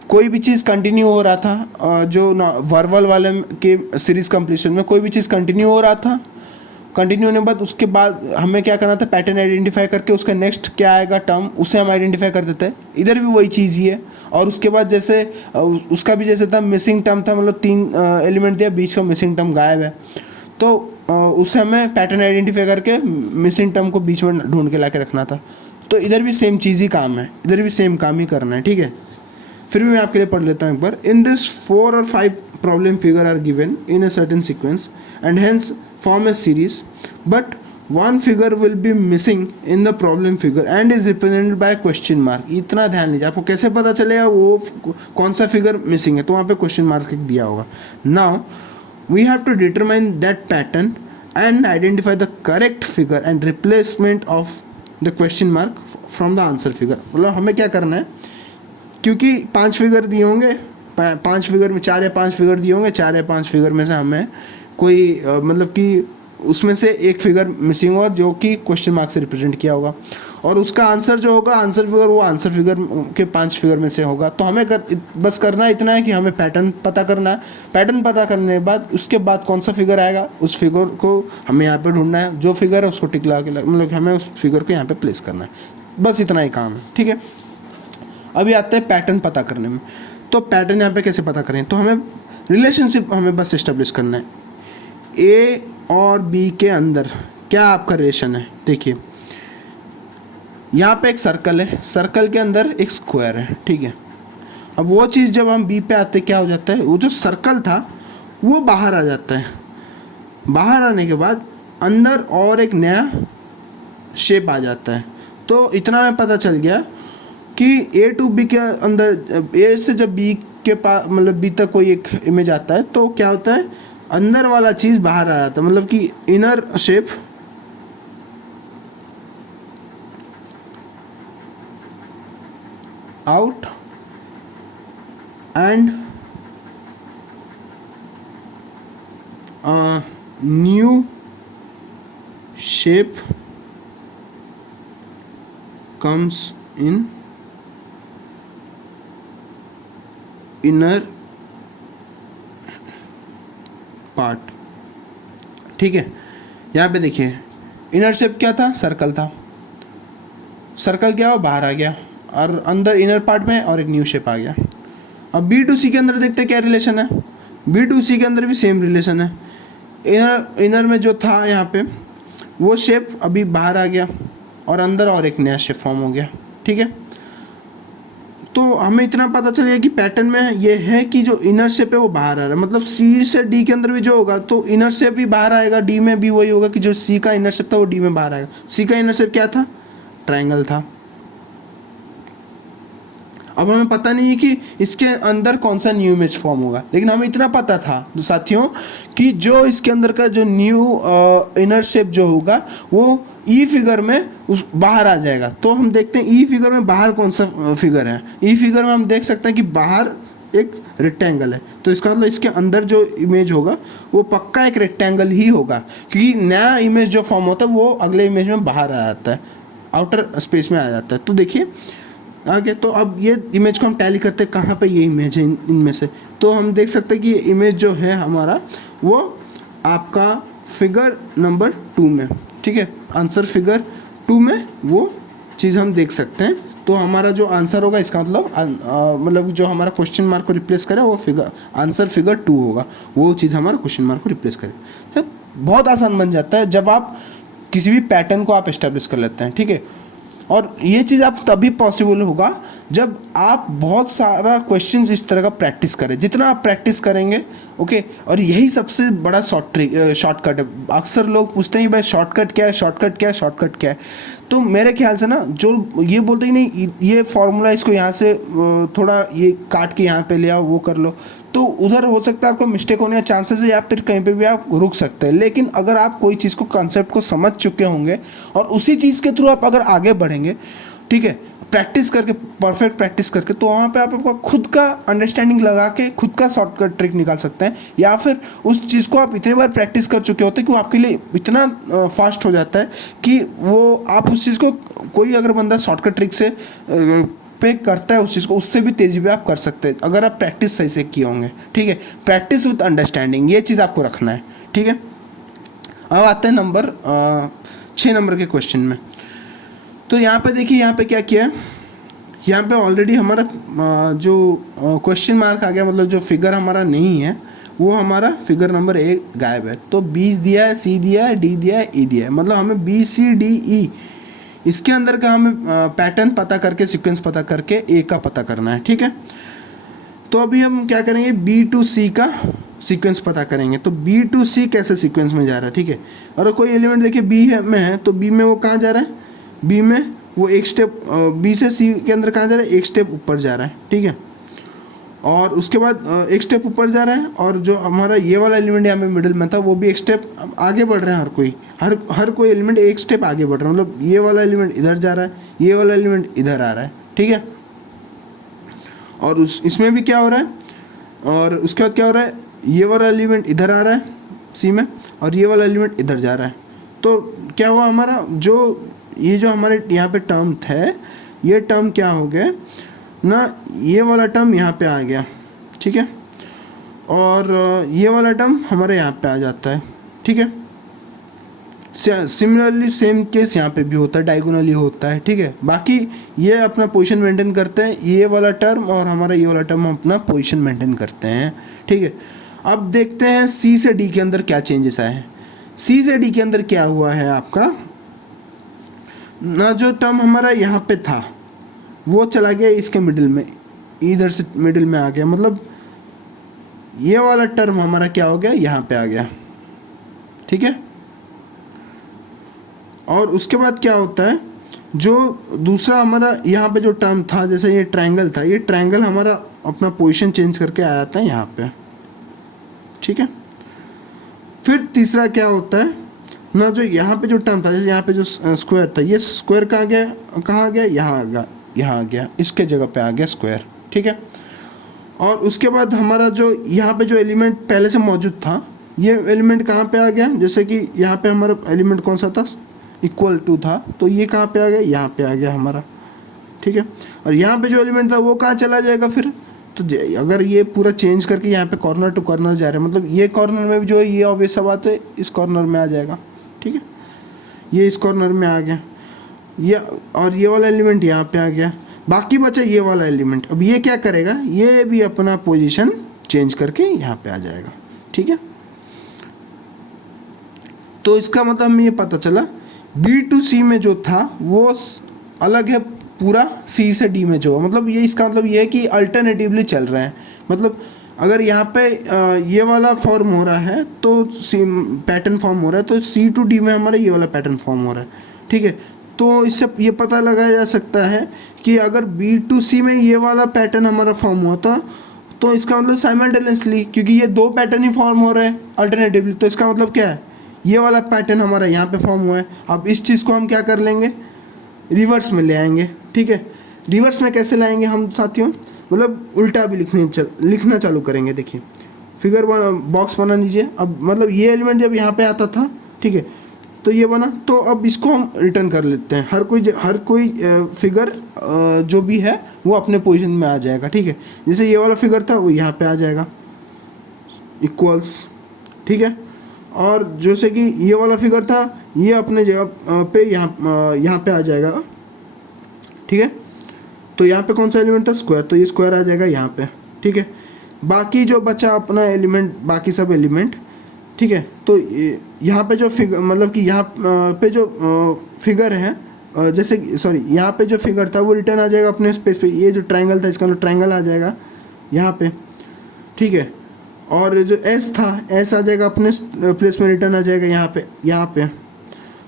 कोई भी चीज़ कंटिन्यू हो रहा था, जो वर्बल वाले के सीरीज़ कंप्लीशन में कोई भी चीज़ कंटिन्यू हो रहा था। कंटिन्यू होने के बाद उसके बाद हमें क्या करना था, पैटर्न आइडेंटिफाई करके उसका नेक्स्ट क्या आएगा टर्म, उसे हम आइडेंटिफाई कर देते हैं। इधर भी वही चीज़ ही है। और उसके बाद जैसे उसका भी जैसे था मिसिंग टर्म था, मतलब 3 एलिमेंट दिया, बीच का मिसिंग टर्म गायब है, तो उससे हमें पैटर्न आइडेंटिफाई करके मिसिंग टर्म को बीच में ढूंढ के ला के रखना था। तो इधर भी सेम चीज़ ही काम है, इधर भी सेम काम ही करना है, ठीक है। फिर भी मैं आपके लिए पढ़ लेता हूँ एक बार। इन दिस 4 और 5 problem figure are given in a certain sequence and hence form a series, but one figure will be missing in the problem figure and is represented by a question mark। इतना ध्यान लीजिए, आपको कैसे पता चलेगा वो कौन सा फिगर मिसिंग है, तो वहाँ पे क्वेश्चन मार्क दिया होगा। Now we have to determine that pattern and identify the correct figure and replacement of the question mark from the answer figure. मतलब हमें क्या करना है, क्योंकि 5 फिगर दिए होंगे, 5 फिगर में 4 या 5 फिगर दिए होंगे, 4 या 5 फिगर में से हमें कोई मतलब कि उसमें से एक फिगर मिसिंग होगा जो कि क्वेश्चन मार्क से रिप्रेजेंट किया होगा, और उसका आंसर जो होगा आंसर फिगर, वो आंसर फिगर के 5 फिगर में से होगा। तो हमें बस करना इतना है कि हमें पैटर्न पता करना है। पैटर्न पता करने के बाद उसके बाद कौन सा फिगर आएगा उस फिगर को हमें यहाँ पे ढूंढना है, जो फिगर है उसको टिक लगा के मतलब हमें उस फिगर को यहाँ पे प्लेस करना है। बस इतना ही काम है, ठीक है। अभी आते हैं पैटर्न पता करने में। तो पैटर्न यहाँ पे कैसे पता करें, तो हमें रिलेशनशिप हमें बस इस्टेब्लिश करना है। ए और बी के अंदर क्या आपका रिलेशन है, देखिए यहाँ पे एक सर्कल है, सर्कल के अंदर एक स्क्वायर है, ठीक है। अब वो चीज़ जब हम बी पे आते क्या हो जाता है, वो जो सर्कल था वो बाहर आ जाता है। बाहर आने के बाद अंदर और एक नया शेप आ जाता है। तो इतना में पता चल गया कि ए टू बी के अंदर, ए से जब बी के पास मतलब बी तक कोई एक इमेज आता है तो क्या होता है, अंदर वाला चीज़ बाहर आ जाता है, मतलब कि inner shape out and new shape comes in inner part, ठीक है। यहाँ पे देखिए इनर शेप क्या था, सर्कल था, सर्कल क्या हो बाहर आ गया और अंदर इनर पार्ट में और एक न्यू शेप आ गया। अब B2C के अंदर देखते हैं क्या रिलेशन है। B2C के अंदर भी सेम रिलेशन है। इनर में जो था यहाँ पे वो शेप अभी बाहर आ गया और अंदर और एक नया शेप फॉर्म हो गया, ठीक है। तो हमें इतना पता चल गया कि पैटर्न में ये है कि जो इनर शेप है वो बाहर आ रहा है, मतलब C से D के अंदर भी जो होगा तो इनर शेप भी बाहर आएगा, D में भी वही होगा कि जो C का इनर शेप था वो D में बाहर आएगा। C का इनर शेप क्या था, ट्रायंगल था। अब हमें पता नहीं है कि इसके अंदर कौन सा न्यू इमेज फॉर्म होगा, लेकिन हमें इतना पता था साथियों कि जो इसके अंदर का जो न्यू इनर शेप जो होगा वो ई फिगर में उस बाहर आ जाएगा। तो हम देखते हैं ई फिगर में बाहर कौन सा फिगर है। ई फिगर में हम देख सकते हैं कि बाहर एक रेक्टेंगल है, तो इसका मतलब इसके अंदर जो इमेज होगा वो पक्का एक रेक्टेंगल ही होगा, क्योंकि नया इमेज जो फॉर्म होता है वो अगले इमेज में बाहर आ जाता है, आउटर स्पेस में आ जाता है। तो देखिए आगे, तो अब ये इमेज को हम टैली करते हैं कहाँ पे ये इमेज है इनमें से। तो हम देख सकते हैं कि ये इमेज जो है हमारा वो आपका फिगर नंबर 2 में, ठीक है, आंसर फिगर 2 में वो चीज़ हम देख सकते हैं। तो हमारा जो आंसर होगा इसका मतलब जो हमारा क्वेश्चन मार्क को रिप्लेस करे वो फिगर आंसर फिगर 2 होगा, वो चीज़ हमारा क्वेश्चन मार्क को रिप्लेस करे। तो बहुत आसान बन जाता है जब आप किसी भी पैटर्न को आप एस्टेब्लिश कर लेते हैं, ठीक है। और ये चीज़ आप तभी पॉसिबल होगा जब आप बहुत सारा क्वेश्चंस इस तरह का प्रैक्टिस करें। जितना आप प्रैक्टिस करेंगे, ओके, और यही सबसे बड़ा शॉर्टकट है। अक्सर लोग पूछते हैं कि भाई शॉर्टकट क्या है, शॉर्टकट क्या है, शॉर्टकट क्या है। तो मेरे ख्याल से ना जो ये बोलते हैं कि नहीं ये फॉर्मूला इसको यहाँ से थोड़ा ये काट के यहाँ पे ले आओ, वो कर लो, तो उधर हो सकता है आपको मिस्टेक होने का चांसेस है, या फिर कहीं पे भी आप रुक सकते हैं। लेकिन अगर आप कोई चीज़ को कॉन्सेप्ट को समझ चुके होंगे और उसी चीज़ के थ्रू आप अगर आगे बढ़ेंगे, ठीक है, प्रैक्टिस करके, परफेक्ट प्रैक्टिस करके, तो वहाँ पे आप आपका खुद का अंडरस्टैंडिंग लगा के खुद का शॉर्टकट ट्रिक निकाल सकते हैं। या फिर उस चीज़ को आप इतनी बार प्रैक्टिस कर चुके होते हैं कि वो आपके लिए इतना फास्ट हो जाता है कि वो आप उस चीज़ को, कोई अगर बंदा शॉर्टकट ट्रिक से पे करता है उस चीज़ को, उससे भी तेज़ी पे आप कर सकते हैं अगर आप प्रैक्टिस सही से किए होंगे, ठीक है। प्रैक्टिस विद अंडरस्टैंडिंग, ये चीज़ आपको रखना है, ठीक है। अब आते हैं नंबर 6 नंबर के क्वेश्चन में। तो यहाँ पे देखिए, यहाँ पे क्या किया है, यहाँ पे ऑलरेडी हमारा जो क्वेश्चन मार्क आ गया, मतलब जो फिगर हमारा नहीं है वो हमारा फिगर नंबर 1 गायब है। तो 20 दिया है, सी दिया है, डी दिया है, ई दिया है, मतलब हमें बी सी डी ई इसके अंदर का हमें पैटर्न पता करके, सीक्वेंस पता करके ए का पता करना है, ठीक है। तो अभी हम क्या करेंगे, बी टू सी का सीक्वेंस पता करेंगे। तो बी टू सी कैसे सीक्वेंस में जा रहा है, ठीक है। और कोई एलिमेंट देखिए बी में है, तो बी में वो कहाँ जा रहा है, बी में वो एक स्टेप, बी से सी के अंदर कहाँ जा रहा है, एक स्टेप ऊपर जा रहा है, ठीक है। और उसके बाद एक स्टेप ऊपर जा रहा है, और जो हमारा ये वाला एलिमेंट यहाँ पे मिडिल में था वो भी एक स्टेप आगे बढ़ रहे हैं। हर कोई एलिमेंट एक स्टेप आगे बढ़ रहा है, मतलब ये वाला एलिमेंट इधर जा रहा है, ये वाला एलिमेंट इधर आ रहा है, ठीक है। और इसमें भी क्या हो रहा है, और उसके बाद क्या हो रहा है, ये वाला एलिमेंट इधर आ रहा है सी में, और ये वाला एलिमेंट इधर जा रहा है। तो क्या हुआ, हमारा जो हमारे यहाँ पे टर्म थे, ये टर्म क्या हो गया ना, ये वाला टर्म यहाँ पे आ गया, ठीक है, और ये वाला टर्म हमारे यहाँ पे आ जाता है, ठीक है। सिमिलरली सेम केस यहाँ पे भी होता है, डायगोनली होता है, ठीक है। बाकी ये अपना पोजीशन मेंटेन करते हैं, ये वाला टर्म और हमारा ये वाला टर्म अपना पोजीशन मेंटेन करते हैं, ठीक है। अब देखते हैं सी से डी के अंदर क्या चेंजेस आए हैं। सी से डी के अंदर क्या हुआ है आपका ना, जो टर्म हमारा यहाँ पे था वो चला गया इसके मिडिल में, इधर से मिडिल में आ गया, मतलब ये वाला टर्म हमारा क्या हो गया, यहाँ पे आ गया, ठीक है। और उसके बाद क्या होता है, जो दूसरा हमारा यहाँ पे जो टर्म था, जैसे ये ट्रायंगल था, ये ट्रायंगल हमारा अपना पोजीशन चेंज करके आ जाता है यहाँ पे, ठीक है। फिर तीसरा क्या होता है ना, जो यहाँ पे जो टर्म था, जैसे यहाँ पे जो स्क्वायर था, ये स्क्वायर कहाँ गया, कहाँ गया, यहाँ आ गया, इसके जगह पे आ गया स्क्वायर, ठीक है। और उसके बाद हमारा जो यहाँ पे जो एलिमेंट पहले से मौजूद था, ये एलिमेंट कहाँ पे आ गया, जैसे कि यहाँ पे हमारा एलिमेंट कौन सा था, इक्वल टू था, तो ये कहाँ पे आ गया, यहाँ पे आ गया हमारा, ठीक है। और यहाँ पे जो एलिमेंट था वो कहाँ चला जाएगा फिर, तो अगर ये पूरा चेंज करके यहाँ पे कॉर्नर टू कॉर्नर जा रहे हैं, मतलब ये कॉर्नर में भी जो है ये ऑब्वियस बात है इस कॉर्नर में आ जाएगा, ठीक है। ये इस कॉर्नर में आ गया, ये और ये वाला एलिमेंट यहाँ पे आ गया, बाकी बचा ये वाला एलिमेंट। अब ये क्या करेगा, ये भी अपना पोजीशन चेंज करके यहाँ पे आ जाएगा, ठीक है। तो इसका मतलब हमें ये पता चला बी टू सी में जो था वो अलग है पूरा सी से डी में जो, मतलब ये इसका मतलब ये है कि अल्टरनेटिवली चल रहे हैं। मतलब अगर यहाँ पे ये वाला फॉर्म हो रहा है तो सी पैटर्न फॉर्म हो रहा है, तो सी टू डी में हमारा ये वाला पैटर्न फॉर्म हो रहा है, ठीक है। तो इससे ये पता लगाया जा सकता है कि अगर B2C में ये वाला पैटर्न हमारा फॉर्म हुआ था तो इसका मतलब साइमल्टेनियसली, क्योंकि ये दो पैटर्न ही फॉर्म हो रहे हैं अल्टरनेटिवली, तो इसका मतलब क्या है, ये वाला पैटर्न हमारा यहाँ पे फॉर्म हुआ है। अब इस चीज़ को हम क्या कर लेंगे, रिवर्स में ले आएंगे। ठीक है, रिवर्स में कैसे लाएंगे हम साथियों, मतलब उल्टा भी लिखना चालू करेंगे। देखिए फिगर बॉक्स बना लीजिए। अब मतलब ये एलिमेंट जब यहाँ पे आता था, ठीक है, तो ये बना, तो अब इसको हम रिटर्न कर लेते हैं। हर कोई फिगर जो भी है वो अपने पोजीशन में आ जाएगा। ठीक है, जैसे ये वाला फिगर था वो यहाँ पे आ जाएगा इक्वल्स। ठीक है, और जैसे कि ये वाला फिगर था ये अपने जगह पे यहाँ पे आ जाएगा। ठीक है, तो यहाँ पे कौन सा एलिमेंट था, स्क्वायर, तो ये स्क्वायर आ जाएगा यहाँ पे। ठीक है, बाकी जो बचा अपना एलिमेंट, बाकी सब एलिमेंट, ठीक है, तो यहाँ पे जो फिगर मतलब कि यहाँ पे जो फिगर है, जैसे सॉरी यहाँ पे जो फिगर था वो रिटर्न आ जाएगा अपने स्पेस पे। ये जो ट्रायंगल था इसका ट्रायंगल आ जाएगा यहाँ पे। ठीक है, और जो एस था एस आ जाएगा अपने प्लेस में, रिटर्न आ जाएगा यहाँ पे।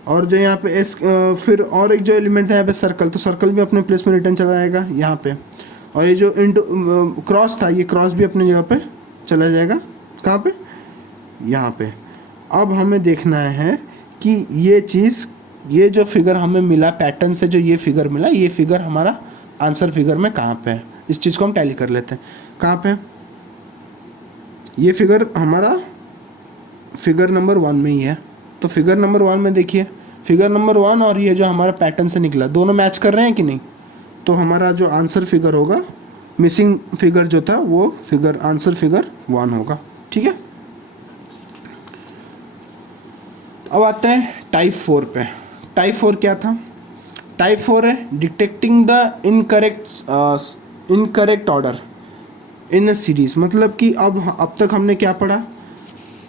और जो यहाँ पे एस फिर और एक जो एलिमेंट था यहाँ पे सर्कल, तो सर्कल भी अपने प्लेस में रिटर्न चला जाएगा यहाँ पे। और ये जो इंटू क्रॉस था, ये क्रॉस भी अपनी जगह पे चला जाएगा, कहाँ पे, यहाँ पे। अब हमें देखना है कि ये चीज़, ये जो फिगर हमें मिला पैटर्न से, जो ये फिगर मिला, ये फिगर हमारा आंसर फिगर में कहाँ पे है, इस चीज़ को हम टैली कर लेते हैं। कहाँ पे, ये फिगर हमारा फिगर नंबर 1 में ही है। तो फिगर नंबर 1 में देखिए, फिगर नंबर 1 और ये जो हमारा पैटर्न से निकला दोनों मैच कर रहे हैं कि नहीं, तो हमारा जो आंसर फिगर होगा, मिसिंग फिगर जो था वो फिगर आंसर फिगर 1 होगा। ठीक है, अब आते हैं टाइप 4 पे। टाइप 4 क्या था, टाइप 4 है detecting the incorrect order in a series. मतलब कि अब तक हमने क्या पढ़ा,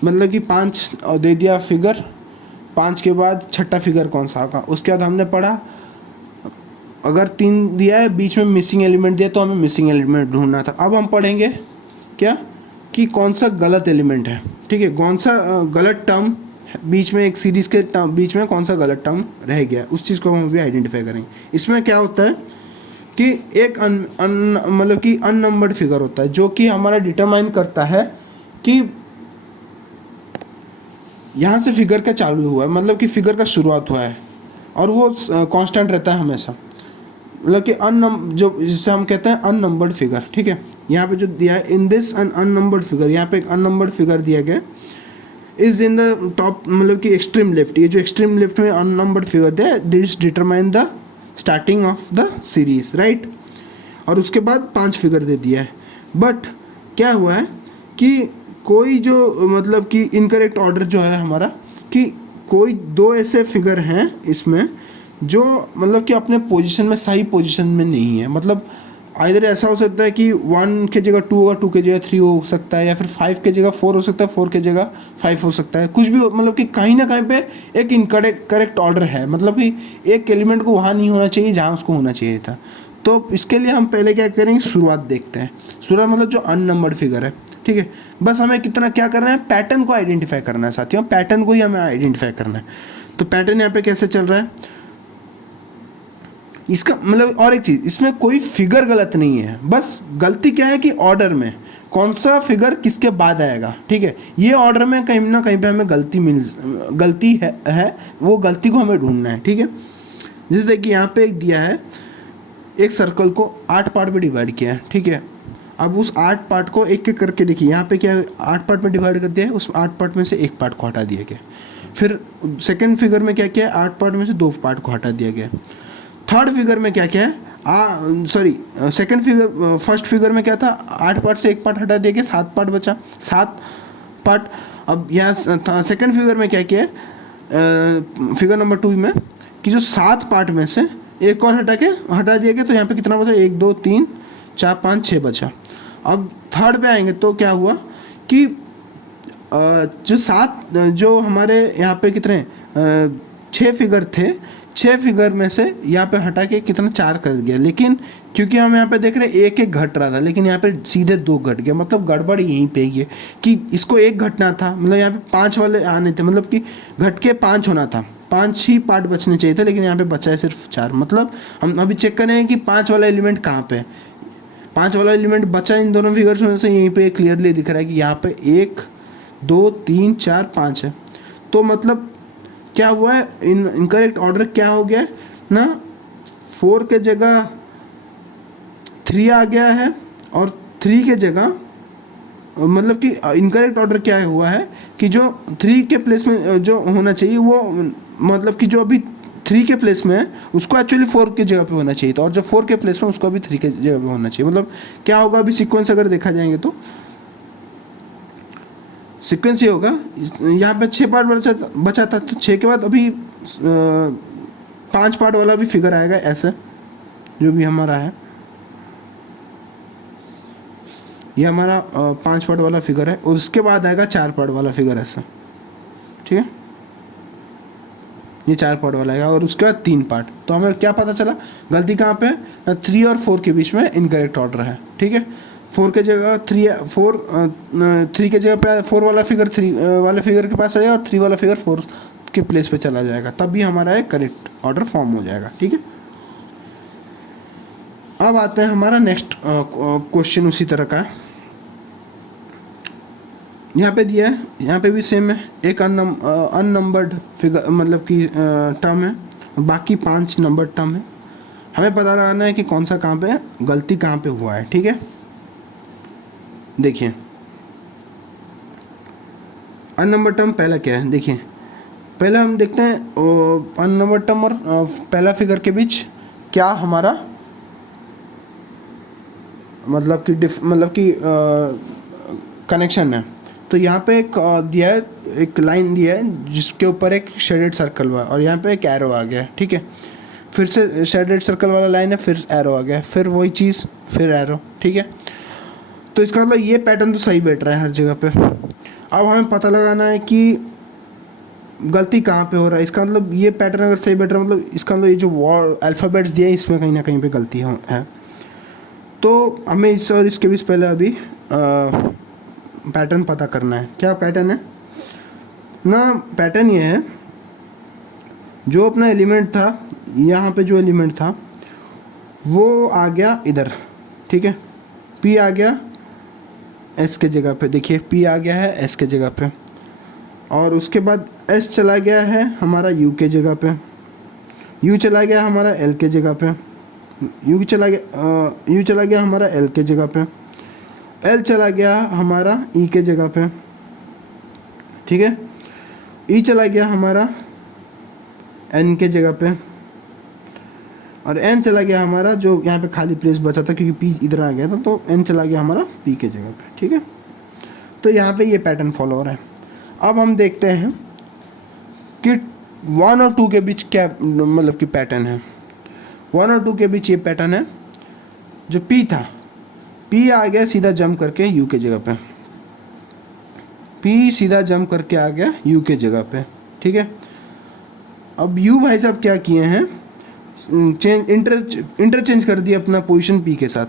मतलब कि 5 दे दिया फिगर, 5 के बाद छठा फिगर कौन सा होगा, उसके बाद हमने पढ़ा अगर 3 दिया है बीच में मिसिंग एलिमेंट दिया तो हमें मिसिंग एलिमेंट ढूंढना था। अब हम पढ़ेंगे क्या कि कौन सा गलत एलिमेंट है। ठीक है, कौन सा गलत टर्म बीच में, एक सीरीज के बीच में कौन सा गलत टर्म रह गया, उस चीज़ को हम भी आइडेंटिफाई करेंगे। इसमें क्या होता है कि एक मतलब कि अननंबर्ड फिगर होता है जो कि हमारा डिटरमाइन करता है कि यहाँ से फिगर का चालू हुआ है, मतलब कि फिगर का शुरुआत हुआ है, और वो कांस्टेंट रहता है हमेशा, मतलब कि जो जिसे हम कहते हैं अननंबर्ड फिगर। ठीक है, यहाँ पे जो दिया है इन दिस अननंबर्ड फिगर, यहाँ पे एक अननंबर्ड फिगर दिया गया इज इन द टॉप, मतलब कि एक्सट्रीम लेफ्ट। ये जो एक्सट्रीम लेफ्ट में अननंबर्ड फिगर दिया है, this determine the starting of the series, right. और उसके बाद 5 फिगर दे दिया है। बट क्या हुआ है कि कोई जो मतलब कि इनकरेक्ट ऑर्डर जो है हमारा, कि कोई 2 ऐसे फिगर हैं इसमें जो मतलब कि अपने पोजीशन में सही पोजीशन में नहीं है। मतलब आइदर ऐसा हो सकता है कि 1 के जगह 2 होगा, 2 के जगह 3 हो सकता है, या फिर 5 के जगह 4 हो सकता है, 4 के जगह 5 हो सकता है, कुछ भी मतलब कि कहीं ना कहीं पे एक इनकरेक्ट ऑर्डर है, मतलब कि एक एलिमेंट को वहाँ नहीं होना चाहिए जहाँ उसको होना चाहिए था। तो इसके लिए हम पहले क्या करेंगे, शुरुआत देखते हैं। शुरुआत मतलब जो अननंबर्ड फिगर है। ठीक है, बस हमें कितना क्या करना है, पैटर्न को आइडेंटिफाई करना है साथियों, पैटर्न को ही हमें आइडेंटिफाई करना है। तो पैटर्न यहाँ पे कैसे चल रहा है इसका मतलब, और एक चीज़, इसमें कोई फिगर गलत नहीं है, बस गलती क्या है कि ऑर्डर में कौन सा फिगर किसके बाद आएगा। ठीक है, ये ऑर्डर में कहीं ना कहीं पे हमें गलती है, वो गलती को हमें ढूंढना है। ठीक है, जैसे देखिए यहाँ पे एक दिया है, एक सर्कल को 8 पार्ट में डिवाइड किया है। ठीक है, अब उस 8 पार्ट को एक एक करके देखिए, यहाँ पे क्या है, 8 पार्ट में डिवाइड कर दिया है, उस 8 पार्ट में से एक पार्ट को हटा दिया गया। फिर सेकंड फिगर में क्या किया है, 8 पार्ट में से 2 पार्ट को हटा दिया गया। थर्ड फिगर में क्या क्या है, सेकंड फिगर, फर्स्ट फिगर में क्या था, 8 पार्ट से एक पार्ट हटा दिया गया, 7 पार्ट बचा, 7 पार्ट। अब यहाँ सेकंड फिगर में क्या किया है, फिगर नंबर 2 में, कि जो 7 पार्ट में से एक और हटा दिया गया, तो यहाँ पे कितना बचा, 1 2 3 4 5 6 बचा। अब थर्ड पे आएंगे तो क्या हुआ कि जो हमारे यहाँ पे कितने 6 फिगर थे, 6 फिगर में से यहाँ पे हटा के कितना 4 कर दिया। लेकिन क्योंकि हम यहाँ पे देख रहे हैं एक एक घट रहा था, लेकिन यहाँ पे सीधे 2 घट गया, मतलब गड़बड़ यहीं पे ये कि इसको 1 घटना था, मतलब यहाँ पे 5 वाले आने थे, मतलब कि घट के 5 होना था। 5 ही पार्ट बचने चाहिए थे, लेकिन यहाँ पे बचा है सिर्फ 4। मतलब हम अभी चेक करें कि 5 वाला एलिमेंट कहाँ पे है। 5 वाला एलिमेंट बचा इन दोनों फिगर्स में से, यहीं पे क्लियरली दिख रहा है कि यहाँ पे 1 2 3 4 5 है। तो मतलब क्या हुआ है, इनकरेक्ट ऑर्डर क्या हो गया है ना, 4 के जगह 3 आ गया है, और 3 के जगह मतलब कि इनकरेक्ट ऑर्डर क्या हुआ है कि जो 3 के प्लेस में जो होना चाहिए वो, मतलब कि जो अभी 3 के प्लेस में है उसको एक्चुअली 4 के जगह पे होना चाहिए था, और जो 4 के प्लेस में उसको अभी 3 के जगह पे होना चाहिए। मतलब क्या होगा अभी सीक्वेंस अगर देखा जाएंगे तो सीक्वेंस ये होगा, यहाँ पे 6 पार्ट बचा था, तो 6 के बाद अभी 5 पार्ट वाला भी फिगर आएगा ऐसे, जो भी हमारा है ये हमारा 5 पार्ट वाला फिगर है, और उसके बाद आएगा 4 पार्ट वाला फिगर ऐसा, ठीक है। ये 4 पार्ट वाला आएगा और उसके बाद 3 पार्ट। तो हमें क्या पता चला गलती कहाँ पे है, 3 और 4 के बीच में इनकरेक्ट ऑर्डर है, ठीक है। 4 के जगह 3 के जगह पे 4 वाला फिगर 3 वाले फिगर के पास आएगा, और 3 वाला फिगर 4 के प्लेस पे चला जाएगा, तब भी हमारा एक करेक्ट ऑर्डर फॉर्म हो जाएगा, ठीक है। अब आते हैं हमारा नेक्स्ट क्वेश्चन उसी तरह का है। यहाँ पे दिया है, यहाँ पे भी सेम है, एक अननंबर्ड फिगर मतलब कि टर्म है, बाकी 5 नंबर्ड टर्म है। हमें पता लगाना है कि कौन सा कहाँ पे गलती कहाँ पे हुआ है, ठीक है। देखिए अननंबर्ड टर्म पहला क्या है, देखिए पहले हम देखते हैं अननंबर्ड टर्म और पहला फिगर के बीच क्या हमारा मतलब कि कनेक्शन है। तो यहाँ पे एक दिया है, एक लाइन दिया है जिसके ऊपर एक शेडेड सर्कल हुआ है, और यहाँ पे एक एरो आ गया है, ठीक है। फिर से शेडेड सर्कल वाला लाइन है, फिर एरो आ गया है, फिर वही चीज़, फिर एरो, ठीक है। तो इसका मतलब ये पैटर्न तो सही बैठ रहा है हर जगह पे। अब हमें पता लगाना है कि गलती कहाँ पे हो रहा है। इसका मतलब ये पैटर्न अगर सही बैठ रहा है, मतलब इसका मतलब ये जो अल्फ़ाबेट्स दिए इसमें कहीं ना कहीं पे गलती है। तो हमें इस और इसके बीच पहले अभी पैटर्न पता करना है। क्या पैटर्न है ना, पैटर्न ये है, जो अपना एलिमेंट था यहाँ पे, जो एलिमेंट था वो आ गया इधर, ठीक है। P आ गया S के जगह पे, देखिए P आ गया है S के जगह पे, और उसके बाद S चला गया है हमारा U के जगह पे, U चला गया हमारा L के जगह पे, U चला गया हमारा L के जगह पे, L चला गया हमारा E के जगह पे, ठीक है। E चला गया हमारा N के जगह पे, और N चला गया हमारा, जो यहाँ पे खाली प्लेस बचा था क्योंकि P इधर आ गया था, तो N चला गया हमारा P के जगह पे, ठीक है। तो यहाँ पे ये पैटर्न फॉलो हो रहा है। अब हम देखते हैं कि 1 और 2 के बीच क्या मतलब कि पैटर्न है। 1 और 2 के बीच ये पैटर्न है, जो P था, P आ गया सीधा जंप करके U के जगह पे, P सीधा जंप करके आ गया U के जगह पे, ठीक है। अब U भाई साहब क्या किए हैं, इंटरचेंज कर दिया अपना पोजीशन P के साथ,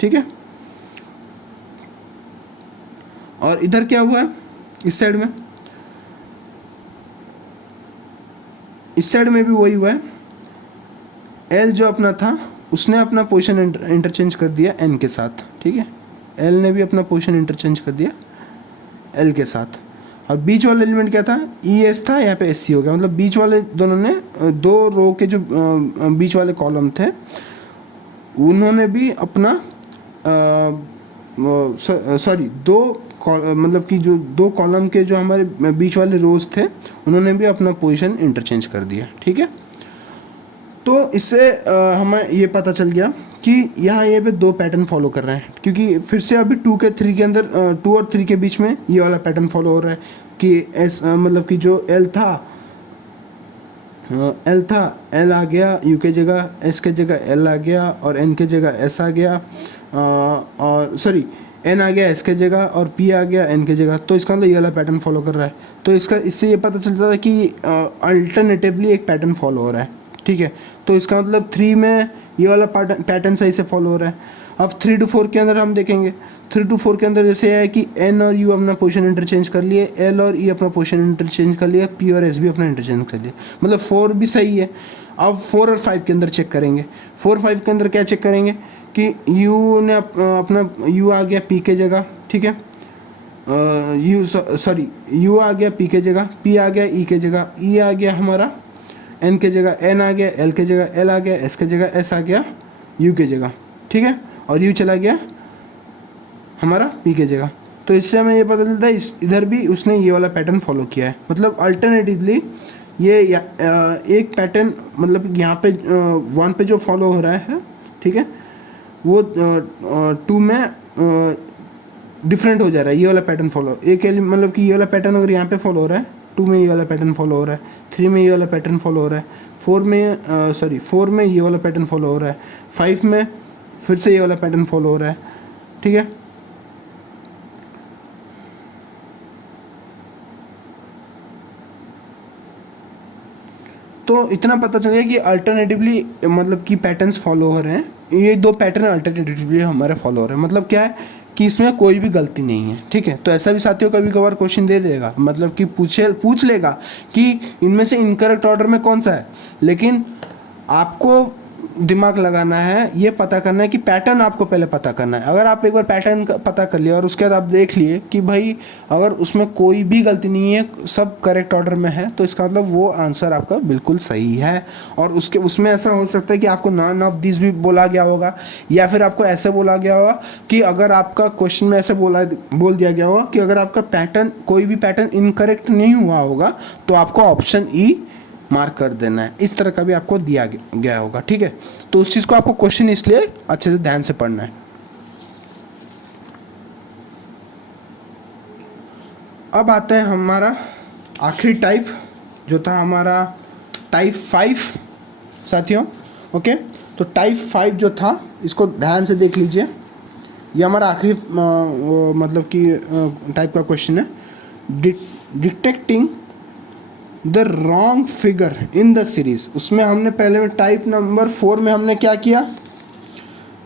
ठीक है। और इधर क्या हुआ है, इस साइड में भी वही हुआ है। L जो अपना था उसने अपना पोजीशन इंटरचेंज कर दिया N के साथ, ठीक है। L ने भी अपना पोजीशन इंटरचेंज कर दिया L के साथ। और बीच वाला एलिमेंट क्या था, ES था, यहाँ पे SC हो गया। मतलब बीच वाले दोनों ने 2 रो के जो बीच वाले कॉलम थे उन्होंने भी अपना सॉरी 2 मतलब कि जो 2 कॉलम के जो हमारे बीच वाले रोज थे उन्होंने भी अपना पोजीशन इंटरचेंज कर दिया, ठीक है। तो इससे हमें ये पता चल गया कि यहाँ ये पे 2 पैटर्न फॉलो कर रहे हैं, क्योंकि फिर से अभी 2 के 3 के अंदर 2 और 3 के बीच में ये वाला पैटर्न फॉलो हो रहा है कि एस मतलब कि जो L था L आ गया U के जगह, S के जगह L आ गया, और N के जगह S आ गया, और सॉरी N आ गया S के जगह, और P आ गया N के जगह। तो इसका मतलब ये वाला पैटर्न फॉलो कर रहा है। तो इससे ये पता चलता है कि अल्टरनेटिवली एक पैटर्न फॉलो हो रहा है, ठीक है। तो इसका मतलब 3 में ये वाला पैटर्न सही से फॉलो हो रहा है। अब 3 to 4 के अंदर हम देखेंगे, 3 to 4 के अंदर जैसे है कि N और U अपना पोजीशन इंटरचेंज कर लिए, L और E अपना पोजीशन इंटरचेंज कर लिया, P और S भी अपना इंटरचेंज कर लिया, मतलब 4 भी सही है। अब 4 और 5 के अंदर चेक करेंगे, 4 5 के अंदर क्या चेक करेंगे कि U ने अपना U आ गया P के जगह, ठीक है, U आ गया P के जगह, P आ गया E के जगह, E आ गया हमारा N के जगह, N आ गया L के जगह, L आ गया S के जगह, S आ गया U के जगह, ठीक है, और U चला गया हमारा P के जगह। तो इससे हमें ये पता चलता है इधर भी उसने ये वाला पैटर्न फॉलो किया है, मतलब अल्टरनेटिवली ये एक पैटर्न, मतलब यहाँ पे 1 पे जो फॉलो हो रहा है, ठीक है, वो 2 में डिफरेंट हो जा रहा है, ये वाला पैटर्न फॉलो, एक मतलब कि ये वाला पैटर्न अगर यहाँ पे फॉलो हो रहा है, 2 में ये वाला पैटर्न फॉलो हो रहा है, 3 में ये वाला पैटर्न फॉलो हो रहा है, 4 में ये वाला पैटर्न फॉलो हो रहा है, 5 में फिर से ये वाला पैटर्न फॉलो हो रहा है, ठीक है। तो इतना पता चल गया कि अल्टरनेटिवली मतलब कि पैटर्न्स फॉलो हो रहे हैं, ये 2 पैटर्न अल्टरनेटिवली हमारे फॉलो हो रहे हैं, मतलब क्या है कि इसमें कोई भी गलती नहीं है, ठीक है। तो ऐसा भी साथियों कभी कभार क्वेश्चन दे देगा, मतलब कि पूछ लेगा कि इनमें से इनकरेक्ट ऑर्डर में कौन सा है, लेकिन आपको दिमाग लगाना है, ये पता करना है कि पैटर्न आपको पहले पता करना है। अगर आप एक बार पैटर्न पता कर लिया और उसके बाद आप देख लिए कि भाई अगर उसमें कोई भी गलती नहीं है, सब करेक्ट ऑर्डर में है, तो इसका मतलब वो आंसर आपका बिल्कुल सही है। और उसमें ऐसा हो सकता है कि आपको नॉन ऑफ दिस भी बोला गया होगा, या फिर आपको ऐसे बोला गया होगा कि अगर आपका क्वेश्चन में ऐसे बोल दिया गया होगा कि अगर आपका पैटर्न कोई भी पैटर्न इनकरेक्ट नहीं हुआ होगा तो आपको ऑप्शन ई मार्क कर देना है, इस तरह का भी आपको दिया गया होगा, ठीक है। तो उस चीज़ को आपको क्वेश्चन इसलिए अच्छे से ध्यान से पढ़ना है। अब आता है हमारा आखिरी टाइप, जो था हमारा टाइप 5 साथियों, ओके। तो टाइप 5 जो था, इसको ध्यान से देख लीजिए, ये हमारा आखिरी मतलब कि टाइप का क्वेश्चन है, detecting the wrong figure in the series. उसमें हमने पहले में टाइप नंबर 4 में हमने क्या किया,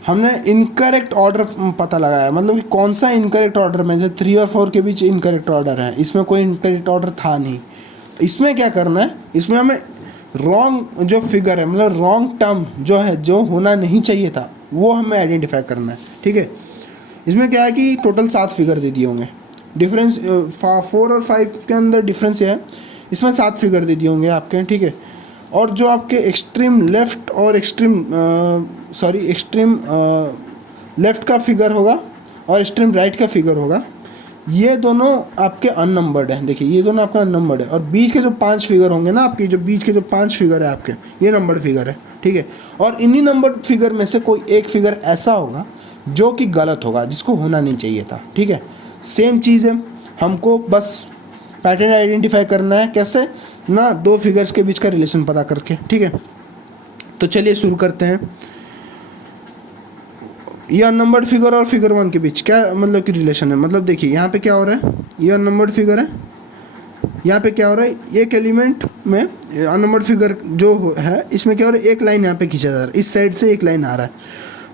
हमने इनकरेक्ट ऑर्डर पता लगाया, मतलब कि कौन सा इनकरेक्ट ऑर्डर में, जैसे 3 और 4 के बीच इनकरेक्ट ऑर्डर है, इसमें कोई इनकरेक्ट ऑर्डर था नहीं। इसमें क्या करना है, इसमें हमें रॉन्ग जो फिगर है, मतलब रॉन्ग टर्म जो है, जो होना नहीं चाहिए था, वो हमें आइडेंटिफाई करना है, ठीक है। इसमें क्या है कि टोटल 7 फिगर दे दिए होंगे, डिफरेंस 4 और 5 के अंदर डिफरेंस है, इसमें 7 फिगर दे दिए होंगे आपके, ठीक है। और जो आपके एक्सट्रीम लेफ्ट और एक्सट्रीम लेफ्ट का फिगर होगा और एक्सट्रीम राइट का फिगर होगा, ये दोनों आपके अननंबर्ड हैं। देखिए ये दोनों आपका अननंबर्ड है, और बीच के जो 5 फिगर होंगे ना आपके, जो बीच के जो 5 फिगर है आपके, ये नंबर्ड फिगर है, ठीक है। और इन्हीं नंबर्ड फिगर में से कोई एक फिगर ऐसा होगा जो कि गलत होगा, जिसको होना नहीं चाहिए था, ठीक है। सेम चीज़ है, हमको बस पैटर्न आइडेंटिफाई करना है, कैसे ना, 2 फिगर्स के बीच का रिलेशन पता करके, ठीक है। तो चलिए शुरू करते हैं। ये अननंबर्ड फिगर और फिगर 1 के बीच क्या मतलब कि रिलेशन है, मतलब देखिए यहाँ पे क्या हो रहा है, ये अननंबर्ड फिगर है, यहाँ पे क्या हो रहा है, एक एलिमेंट में अननंबर्ड फिगर जो है, इसमें क्या हो रहा है, एक लाइन यहाँ पे खींचा जा रहा है, इस साइड से एक लाइन आ रहा है,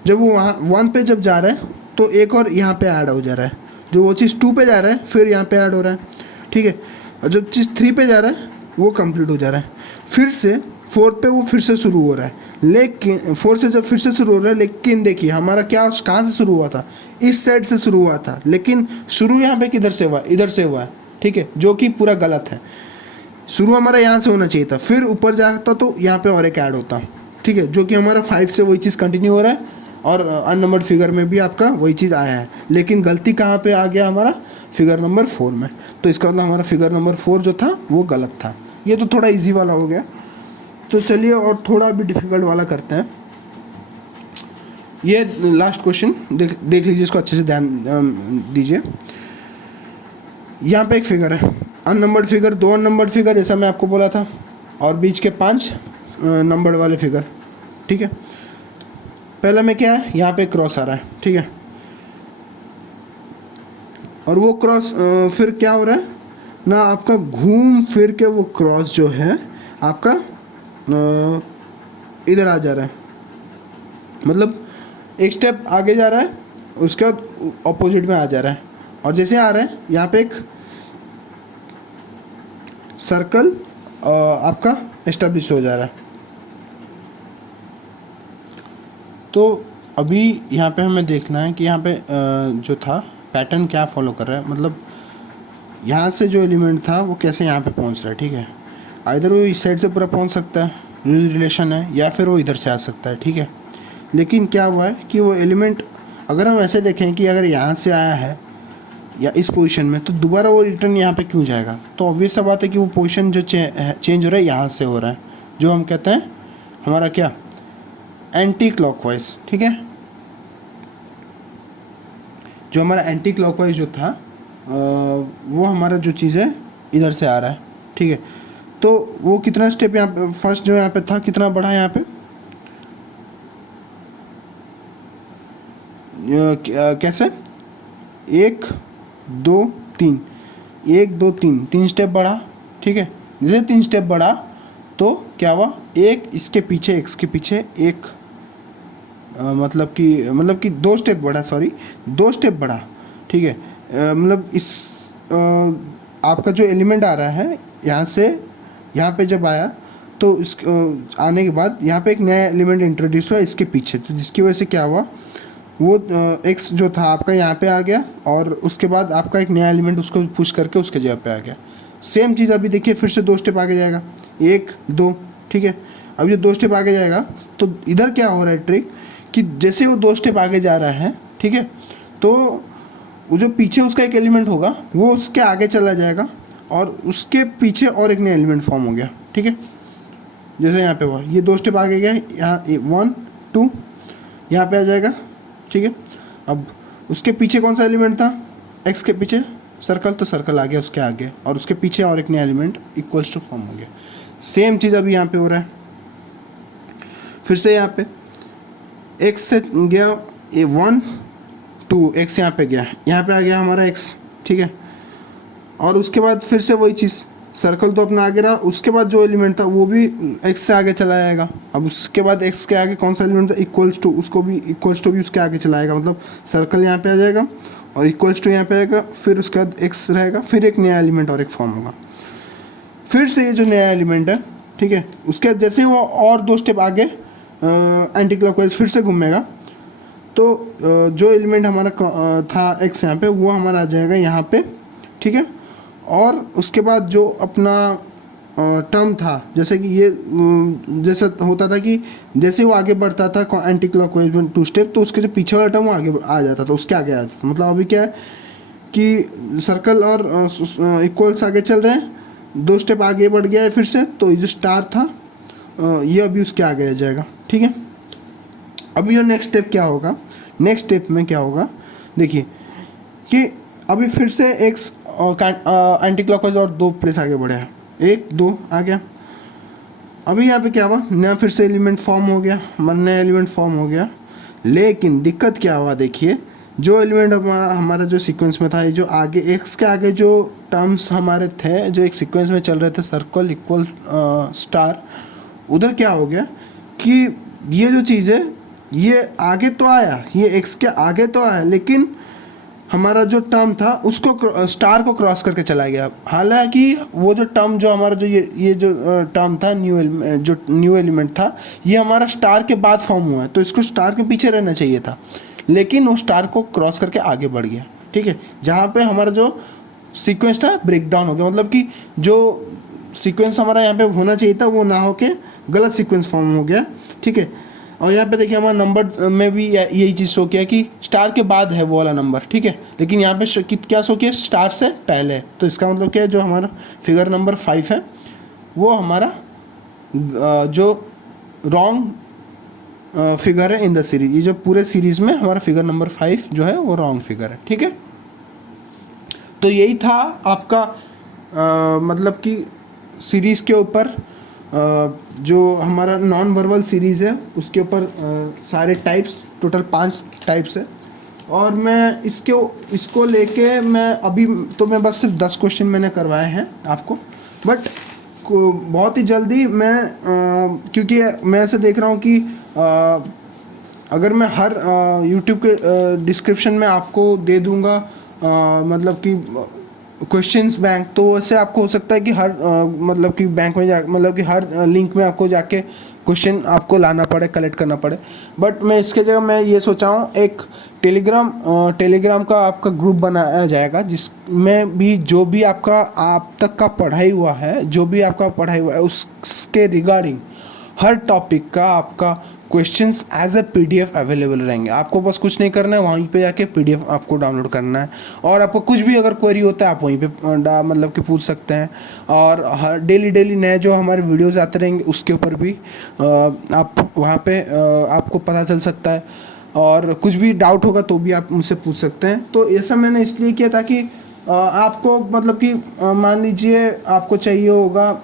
जब वो वहाँ 1 पे जब जा रहा है तो एक और यहाँ पे ऐड हो जा रहा है, जो वो चीज़ 2 पे जा रहा है फिर यहाँ पे ऐड हो रहा है, ठीक है। और जब चीज़ 3 पे जा रहा है वो कंप्लीट हो जा रहा है, फिर से 4 पे वो फिर से शुरू हो रहा है, लेकिन 4 से जब फिर से शुरू हो रहा है, लेकिन देखिए हमारा क्या कहाँ से शुरू हुआ था, इस साइड से शुरू हुआ था, लेकिन शुरू यहाँ पे किधर से हुआ, इधर से हुआ है, ठीक है, जो कि पूरा गलत है। शुरू हमारा यहाँ से होना चाहिए था, फिर ऊपर जाता तो यहाँ पे और एक ऐड होता, ठीक है, जो कि हमारा 5 से वही चीज़ कंटिन्यू हो रहा है, और अननंबर्ड फिगर में भी आपका वही चीज़ आया है, लेकिन गलती कहाँ पे आ गया, हमारा फिगर नंबर 4 में। तो इसका मतलब हमारा फिगर नंबर 4 जो था वो गलत था। ये तो थोड़ा इजी वाला हो गया, तो चलिए और थोड़ा भी डिफ़िकल्ट वाला करते हैं। ये लास्ट क्वेश्चन देख लीजिए, इसको अच्छे से ध्यान दीजिए। यहाँ पे एक फिगर है, अननंबर्ड फिगर, 2 अननंबर्ड फिगर जैसा मैं आपको बोला था, और बीच के 5 नंबर वाले फिगर, ठीक है। पहले में क्या है, यहाँ पे क्रॉस आ रहा है, ठीक है, और वो क्रॉस फिर क्या हो रहा है ना, आपका घूम फिर के वो क्रॉस जो है आपका इधर आ जा रहा है, मतलब एक स्टेप आगे जा रहा है, उसके बाद ऑपोजिट में आ जा रहा है, और जैसे आ रहा है यहाँ पे एक सर्कल आपका एस्टेब्लिश हो जा रहा है। तो अभी यहाँ पे हमें देखना है कि यहाँ पे जो था पैटर्न क्या फॉलो कर रहा है, मतलब यहाँ से जो एलिमेंट था वो कैसे यहाँ पे पहुँच रहा है। ठीक है, आइधर वो इस साइड से पूरा पहुँच सकता है, यूज रिलेशन है, या फिर वो इधर से आ सकता है। ठीक है, लेकिन क्या हुआ है कि वो एलिमेंट अगर हम ऐसे देखें कि अगर यहाँ से आया है या इस पोजीशन में, तो दोबारा वो रिटर्न यहाँ पे क्यों जाएगा? तो ऑब्वियस सा बात है कि वो पोजीशन जो चेंज हो रहा है यहाँ से हो रहा है, जो हम कहते हैं हमारा क्या, एंटी क्लॉकवाइज। ठीक है, जो हमारा एंटी क्लॉकवाइज जो था वो हमारा जो चीज़ है इधर से आ रहा है। ठीक है, तो वो कितना स्टेप यहाँ पे फर्स्ट जो यहाँ पे था कितना बढ़ा यहाँ पे, कैसे 1 2 3, 1 2 3, 3 स्टेप बढ़ा। ठीक है, जैसे 3 स्टेप बढ़ा तो क्या हुआ, एक इसके पीछे एक्स के पीछे एक मतलब कि 2 स्टेप बढ़ा, सॉरी 2 स्टेप बढ़ा। ठीक है, मतलब इस आपका जो एलिमेंट आ रहा है यहाँ से यहाँ पे जब आया तो इस आने के बाद यहाँ पे एक नया एलिमेंट इंट्रोड्यूस हुआ इसके पीछे, तो जिसकी वजह से क्या हुआ, वो एक्स जो था आपका यहाँ पे आ गया, और उसके बाद आपका एक नया एलिमेंट उसको पुश करके उसके जगह पे आ गया। सेम चीज़ अभी देखिए फिर से 2 स्टेप आगे जाएगा, 1 2। ठीक है, अब ये 2 स्टेप आगे जाएगा तो इधर क्या हो रहा है ट्रिक कि जैसे वो 2 स्टेप आगे जा रहा है, ठीक है, तो वो जो पीछे उसका एक एलिमेंट होगा वो उसके आगे चला जाएगा, और उसके पीछे और एक नया एलिमेंट फॉर्म हो गया। ठीक है, जैसे यहाँ पे हुआ, ये 2 स्टेप आगे गया, यहाँ 1 2 यहाँ पे आ जाएगा। ठीक है, अब उसके पीछे कौन सा एलिमेंट था, एक्स के पीछे सर्कल, तो सर्कल आ गया उसके आगे, और उसके पीछे और एक नया एलिमेंट इक्वल्स टू फॉर्म हो गया। सेम चीज़ अभी यहाँ पे हो रहा है, फिर से यहाँ पे एक्स से गया ये 1 2, एक्स यहाँ पे गया, यहाँ पे आ गया हमारा एक्स। ठीक है, और उसके बाद फिर से वही चीज़, सर्कल तो अपना आगे रहा, उसके बाद जो एलिमेंट था वो भी एक्स से आगे चला जाएगा। अब उसके बाद एक्स के आगे कौन सा एलिमेंट था, इक्वल्स टू, उसको भी इक्वल्स टू भी उसके आगे चलाएगा, मतलब सर्कल यहाँ पे आ जाएगा और इक्वल्स टू यहाँ पे आएगा, फिर उसके बाद एक्स रहेगा, फिर एक नया एलिमेंट और एक फॉर्म होगा। फिर से ये जो नया एलिमेंट है, ठीक है, उसके बाद जैसे ही वो और 2 स्टेप आगे एंटी क्लॉकवाइज फिर से घूमेगा, तो जो एलिमेंट हमारा था एक्स यहाँ पे, वो हमारा आ जाएगा यहाँ पे। ठीक है, और उसके बाद जो अपना टर्म था, जैसे कि ये जैसा होता था कि जैसे वो आगे बढ़ता था एंटी क्लॉकवाइज में 2 स्टेप, तो उसके जो पीछे वाला टर्म वो आगे आ जाता था, उसके आगे आ जाता था। मतलब अभी क्या है कि सर्कल और इक्वल्स आगे चल रहे हैं, 2 स्टेप आगे बढ़ गया है फिर से, तो ये जो स्टार था ये अभी उसके आगे आ जाएगा। ठीक है, अभी ये नेक्स्ट स्टेप क्या होगा, नेक्स्ट स्टेप में क्या होगा, देखिए कि अभी फिर से एक्स एंटी क्लॉकवाइज और 2 प्लेस आगे बढ़े हैं, 1 2 आ गया। अभी यहाँ पे क्या हुआ, नया फिर से एलिमेंट फॉर्म हो गया, नया एलिमेंट फॉर्म हो गया, लेकिन दिक्कत क्या हुआ, देखिए जो एलिमेंट हमारा जो सीक्वेंस में था, ये जो आगे एक्स के आगे जो टर्म्स हमारे थे जो एक सीक्वेंस में चल रहे थे, सर्कल इक्वल स्टार, उधर क्या हो गया कि ये जो चीज़ है ये आगे तो आया, ये एक्स के आगे तो आया, लेकिन हमारा जो टर्म था उसको स्टार को क्रॉस करके चला गया। हालांकि वो जो टर्म जो हमारा जो ये जो टर्म था जो न्यू एलिमेंट था, ये हमारा स्टार के बाद फॉर्म हुआ है, तो इसको स्टार के पीछे रहना चाहिए था, लेकिन वो स्टार को क्रॉस करके आगे बढ़ गया। ठीक है, जहाँ पे हमारा जो सीक्वेंस था ब्रेक डाउन हो गया, मतलब कि जो सीक्वेंस हमारा यहाँ पे होना चाहिए था वो ना होके गलत सीक्वेंस फॉर्म हो गया। ठीक है, और यहाँ पे देखिए हमारा नंबर में भी यही चीज़ शो किया कि स्टार के बाद है वो वाला नंबर। ठीक है, लेकिन यहाँ पे क्या शो किया, स्टार से पहले, तो इसका मतलब क्या है, जो हमारा फिगर नंबर 5 है वो हमारा जो रॉन्ग फिगर है इन द सीरीज, ये जो पूरे सीरीज़ में हमारा फिगर नंबर 5 जो है वो रॉन्ग फिगर है। ठीक है, तो यही था आपका मतलब कि सीरीज़ के ऊपर जो हमारा नॉन वर्बल सीरीज़ है उसके ऊपर सारे टाइप्स, टोटल 5 टाइप्स है, और मैं इसको लेके मैं अभी तो मैं बस सिर्फ 10 क्वेश्चन मैंने करवाए हैं आपको, बट बहुत ही जल्दी मैं क्योंकि मैं ऐसे देख रहा हूँ कि अगर मैं हर यूट्यूब के डिस्क्रिप्शन में आपको दे दूंगा मतलब कि क्वेश्चंस बैंक, तो वैसे आपको हो सकता है कि हर मतलब कि बैंक में जा मतलब कि हर लिंक में आपको जाके क्वेश्चन आपको लाना पड़े, कलेक्ट करना पड़े। बट मैं इसके जगह मैं ये सोचा हूँ एक टेलीग्राम का आपका ग्रुप बनाया जाएगा, जिसमें भी जो भी आपका आप तक का पढ़ाई हुआ है, जो भी आपका पढ़ाई हुआ है उसके रिगार्डिंग हर टॉपिक का आपका questions as a PDF available रहेंगे। आपको बस कुछ नहीं करना है, वहीं पे जाके पीडीएफ आपको डाउनलोड करना है, और आपको कुछ भी अगर क्वेरी होता है आप वहीं पे मतलब कि पूछ सकते हैं। और हर डेली नए जो हमारे वीडियोज़ आते रहेंगे उसके ऊपर भी आप वहाँ पे आपको पता चल सकता है, और कुछ भी डाउट होगा तो भी आप मुझसे पूछ सकते हैं। तो ऐसा मैंने इसलिए किया ताकि आपको मतलब कि मान लीजिए आपको चाहिए होगा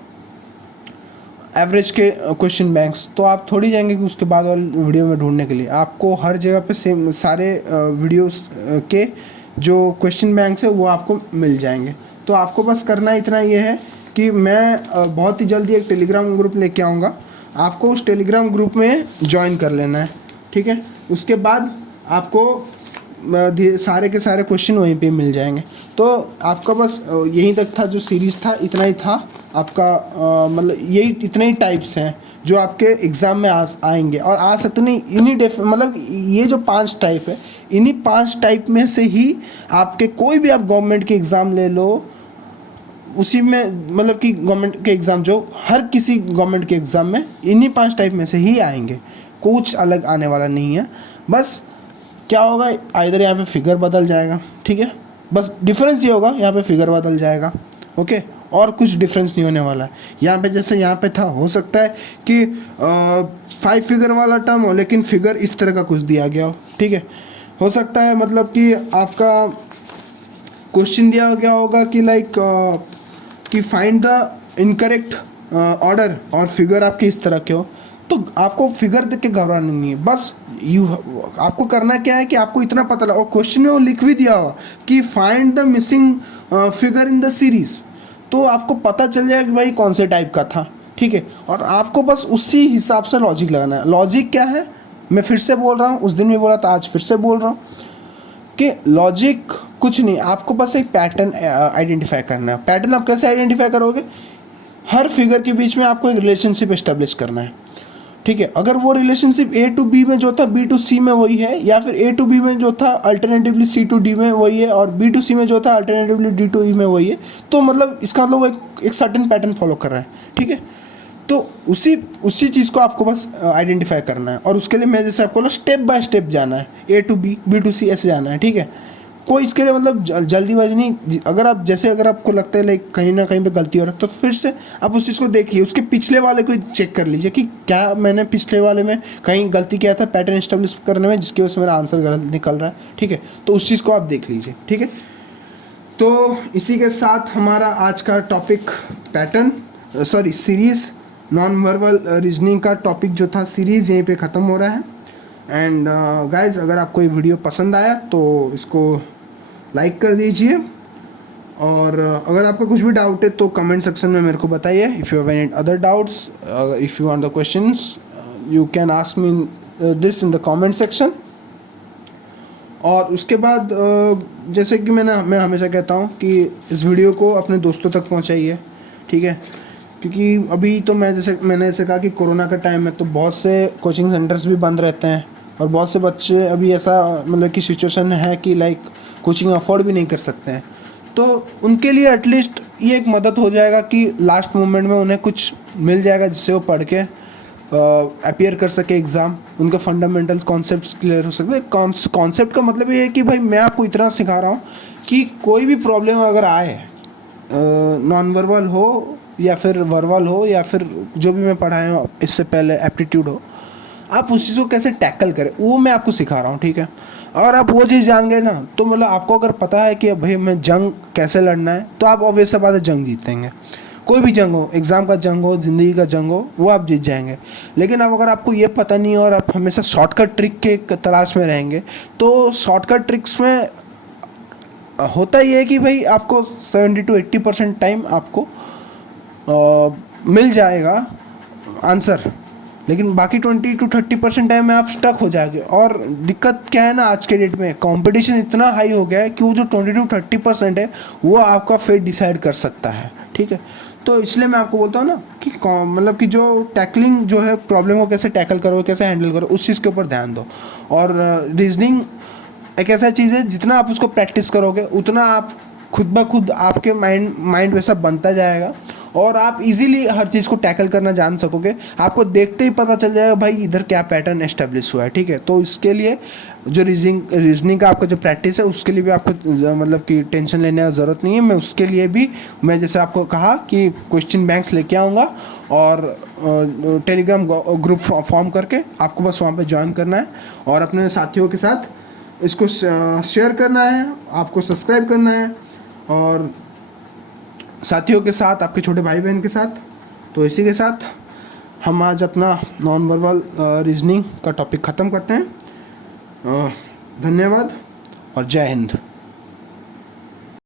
एवरेज के क्वेश्चन बैंक्स, तो आप थोड़ी जाएंगे कि उसके बाद वाले वीडियो में ढूंढने के लिए। आपको हर जगह पे सेम सारे वीडियोस के जो क्वेश्चन बैंक्स है वो आपको मिल जाएंगे। तो आपको बस करना इतना ये है कि मैं बहुत ही जल्दी एक टेलीग्राम ग्रुप लेके आऊँगा, आपको उस टेलीग्राम ग्रुप में ज्वाइन कर लेना है, ठीक है। उसके बाद आपको सारे के सारे क्वेश्चन वहीं पे मिल जाएंगे। तो आपका बस यहीं तक था जो सीरीज़ था, इतना ही था आपका मतलब यही इतने ही टाइप्स हैं जो आपके एग्ज़ाम में आएंगे, और आ सकते नहीं इन्हीं मतलब ये जो 5 टाइप है, इन्हीं 5 टाइप में से ही आपके कोई भी आप गवर्नमेंट के एग्ज़ाम ले लो, उसी में मतलब कि गवर्नमेंट के एग्ज़ाम जो हर किसी गवर्नमेंट के एग्ज़ाम में इन्हीं 5 टाइप में से ही आएंगे, कुछ अलग आने वाला नहीं है। बस क्या होगा, इधर यहाँ पे फिगर बदल जाएगा, ठीक है, बस डिफरेंस ये होगा यहाँ पे फिगर बदल जाएगा, ओके, और कुछ डिफरेंस नहीं होने वाला है। यहाँ पे जैसे यहाँ पे था, हो सकता है कि 5 फिगर वाला टर्म हो लेकिन फिगर इस तरह का कुछ दिया गया हो, ठीक है। हो सकता है मतलब कि आपका क्वेश्चन दिया गया होगा कि लाइक कि फाइंड द इनकरेक्ट ऑर्डर, और फिगर आपके इस तरह के हो, तो आपको फिगर देख के घबराना नहीं है। बस आपको करना क्या है कि आपको इतना पता लगा, और क्वेश्चन में वो लिख भी दिया हुआ कि find the missing figure in the series, तो आपको पता चल जाएगा कि भाई कौन से टाइप का था, ठीक है। और आपको बस उसी हिसाब से लॉजिक लगाना है। लॉजिक क्या है, मैं फिर से बोल रहा हूँ, उस दिन भी बोला था, आज फिर से बोल रहा हूँ कि लॉजिक कुछ नहीं, आपको बस एक पैटर्न आइडेंटिफाई करना है। पैटर्न आप कैसे आइडेंटिफाई करोगे, हर फिगर के बीच में आपको एक रिलेशनशिप एस्टेब्लिश करना है, ठीक है। अगर वो रिलेशनशिप ए टू बी में जो था बी टू सी में वही है, या फिर ए टू बी में जो था अल्टरनेटिवली सी टू डी में वही है, और बी टू सी में जो था अल्टरनेटिवली डी टू ई में वही है, तो मतलब इसका मतलब वो एक सर्टेन पैटर्न फॉलो कर रहा है, ठीक है। तो उसी चीज़ को आपको बस आइडेंटिफाई करना है, और उसके लिए मैं जैसे आपको बोला स्टेप बाय स्टेप जाना है, ए टू बी, बी टू सी ऐसे जाना है, ठीक है। कोई इसके लिए मतलब जल्दीबाजी नहीं। अगर आपको लगता है लाइक कहीं ना कहीं पे गलती हो रहा है, तो फिर से आप उस चीज़ को देखिए, उसके पिछले वाले को चेक कर लीजिए कि क्या मैंने पिछले वाले में कहीं गलती किया था पैटर्न एस्टेब्लिश करने में, जिसकी वजह से मेरा आंसर गलत निकल रहा है, ठीक है। तो उस चीज़ को आप देख लीजिए, ठीक है। तो इसी के साथ हमारा आज का topic series non verbal reasoning का टॉपिक जो था सीरीज़ यहीं पे ख़त्म हो रहा है। एंड गाइज, अगर आपको ये वीडियो पसंद आया तो इसको लाइक कर दीजिए, और अगर आपका कुछ भी डाउट है तो कमेंट सेक्शन में मेरे को बताइए। If you have any other doubts, if you want the questions, you can ask me this in the comment section. और उसके बाद जैसे कि मैं हमेशा कहता हूँ कि इस वीडियो को अपने दोस्तों तक पहुँचाइए, ठीक है। क्योंकि अभी तो मैंने ऐसे कहा कि कोरोना का टाइम है, तो बहुत से कोचिंग सेंटर्स भी बंद रहते हैं, और बहुत से बच्चे अभी ऐसा मतलब कि सिचुएशन है कि लाइक कोचिंग अफोर्ड भी नहीं कर सकते हैं। तो उनके लिए एटलीस्ट ये एक मदद हो जाएगा कि लास्ट मोमेंट में उन्हें कुछ मिल जाएगा जिससे वो पढ़ के अपीयर कर सके एग्ज़ाम, उनका फंडामेंटल कॉन्सेप्ट्स क्लियर हो सकते हैं। कॉन्सेप्ट का मतलब ये है कि भाई मैं आपको इतना सिखा रहा हूँ कि कोई भी प्रॉब्लम अगर आए, नॉन वर्बल हो या फिर वर्बल हो, या फिर जो भी मैं पढ़ाया हूँ इससे पहले एप्टीट्यूड हो, आप उस चीज़ को कैसे टैकल करें वो मैं आपको सिखा रहा हूँ, ठीक है। और आप वो चीज़ जान गए ना, तो मतलब आपको अगर पता है कि भाई मैं जंग कैसे लड़ना है, तो आप ऑब्वियस सी बात है जंग जीतेंगे। कोई भी जंग हो, एग्ज़ाम का जंग हो, ज़िंदगी का जंग हो, वो आप जीत जाएंगे। लेकिन अब अगर आपको ये पता नहीं और आप हमेशा शॉर्टकट ट्रिक के तलाश में रहेंगे, तो शॉर्टकट ट्रिक्स में होता ये है कि भाई आपको 70 to 80% टाइम आपको मिल जाएगा आंसर, लेकिन बाकी 20 to 30% टाइम में आप स्टक हो जाओगे। और दिक्कत क्या है ना, आज के डेट में कंपटीशन इतना हाई हो गया है कि वो जो 20 to 30% है वो आपका फेट डिसाइड कर सकता है, ठीक है। तो इसलिए मैं आपको बोलता हूँ ना कि मतलब कि जो टैकलिंग जो है, प्रॉब्लम को कैसे टैकल करो, कैसे हैंडल करो, उस चीज़ के ऊपर ध्यान दो। और रीजनिंग एक ऐसा चीज़ है, जितना आप उसको प्रैक्टिस करोगे उतना आप खुद ब खुद आपके माइंड वैसा बनता जाएगा और आप इजीली हर चीज़ को टैकल करना जान सकोगे। आपको देखते ही पता चल जाएगा भाई इधर क्या पैटर्न एस्टेब्लिश हुआ है, ठीक है। तो इसके लिए जो रीजनिंग का आपका जो प्रैक्टिस है, उसके लिए भी आपको मतलब कि टेंशन लेने की ज़रूरत नहीं है। मैं उसके लिए भी, मैं जैसे आपको कहा कि क्वेश्चन बैंक्स लेके आऊँगा और टेलीग्राम ग्रुप फॉर्म करके आपको बस वहाँ पे ज्वाइन करना है और अपने साथियों के साथ इसको शेयर करना है, आपको सब्सक्राइब करना है और साथियों के साथ, आपके छोटे भाई बहन के साथ। तो इसी के साथ हम आज अपना नॉन वर्बल रीजनिंग का टॉपिक ख़त्म करते हैं। धन्यवाद और जय हिंद।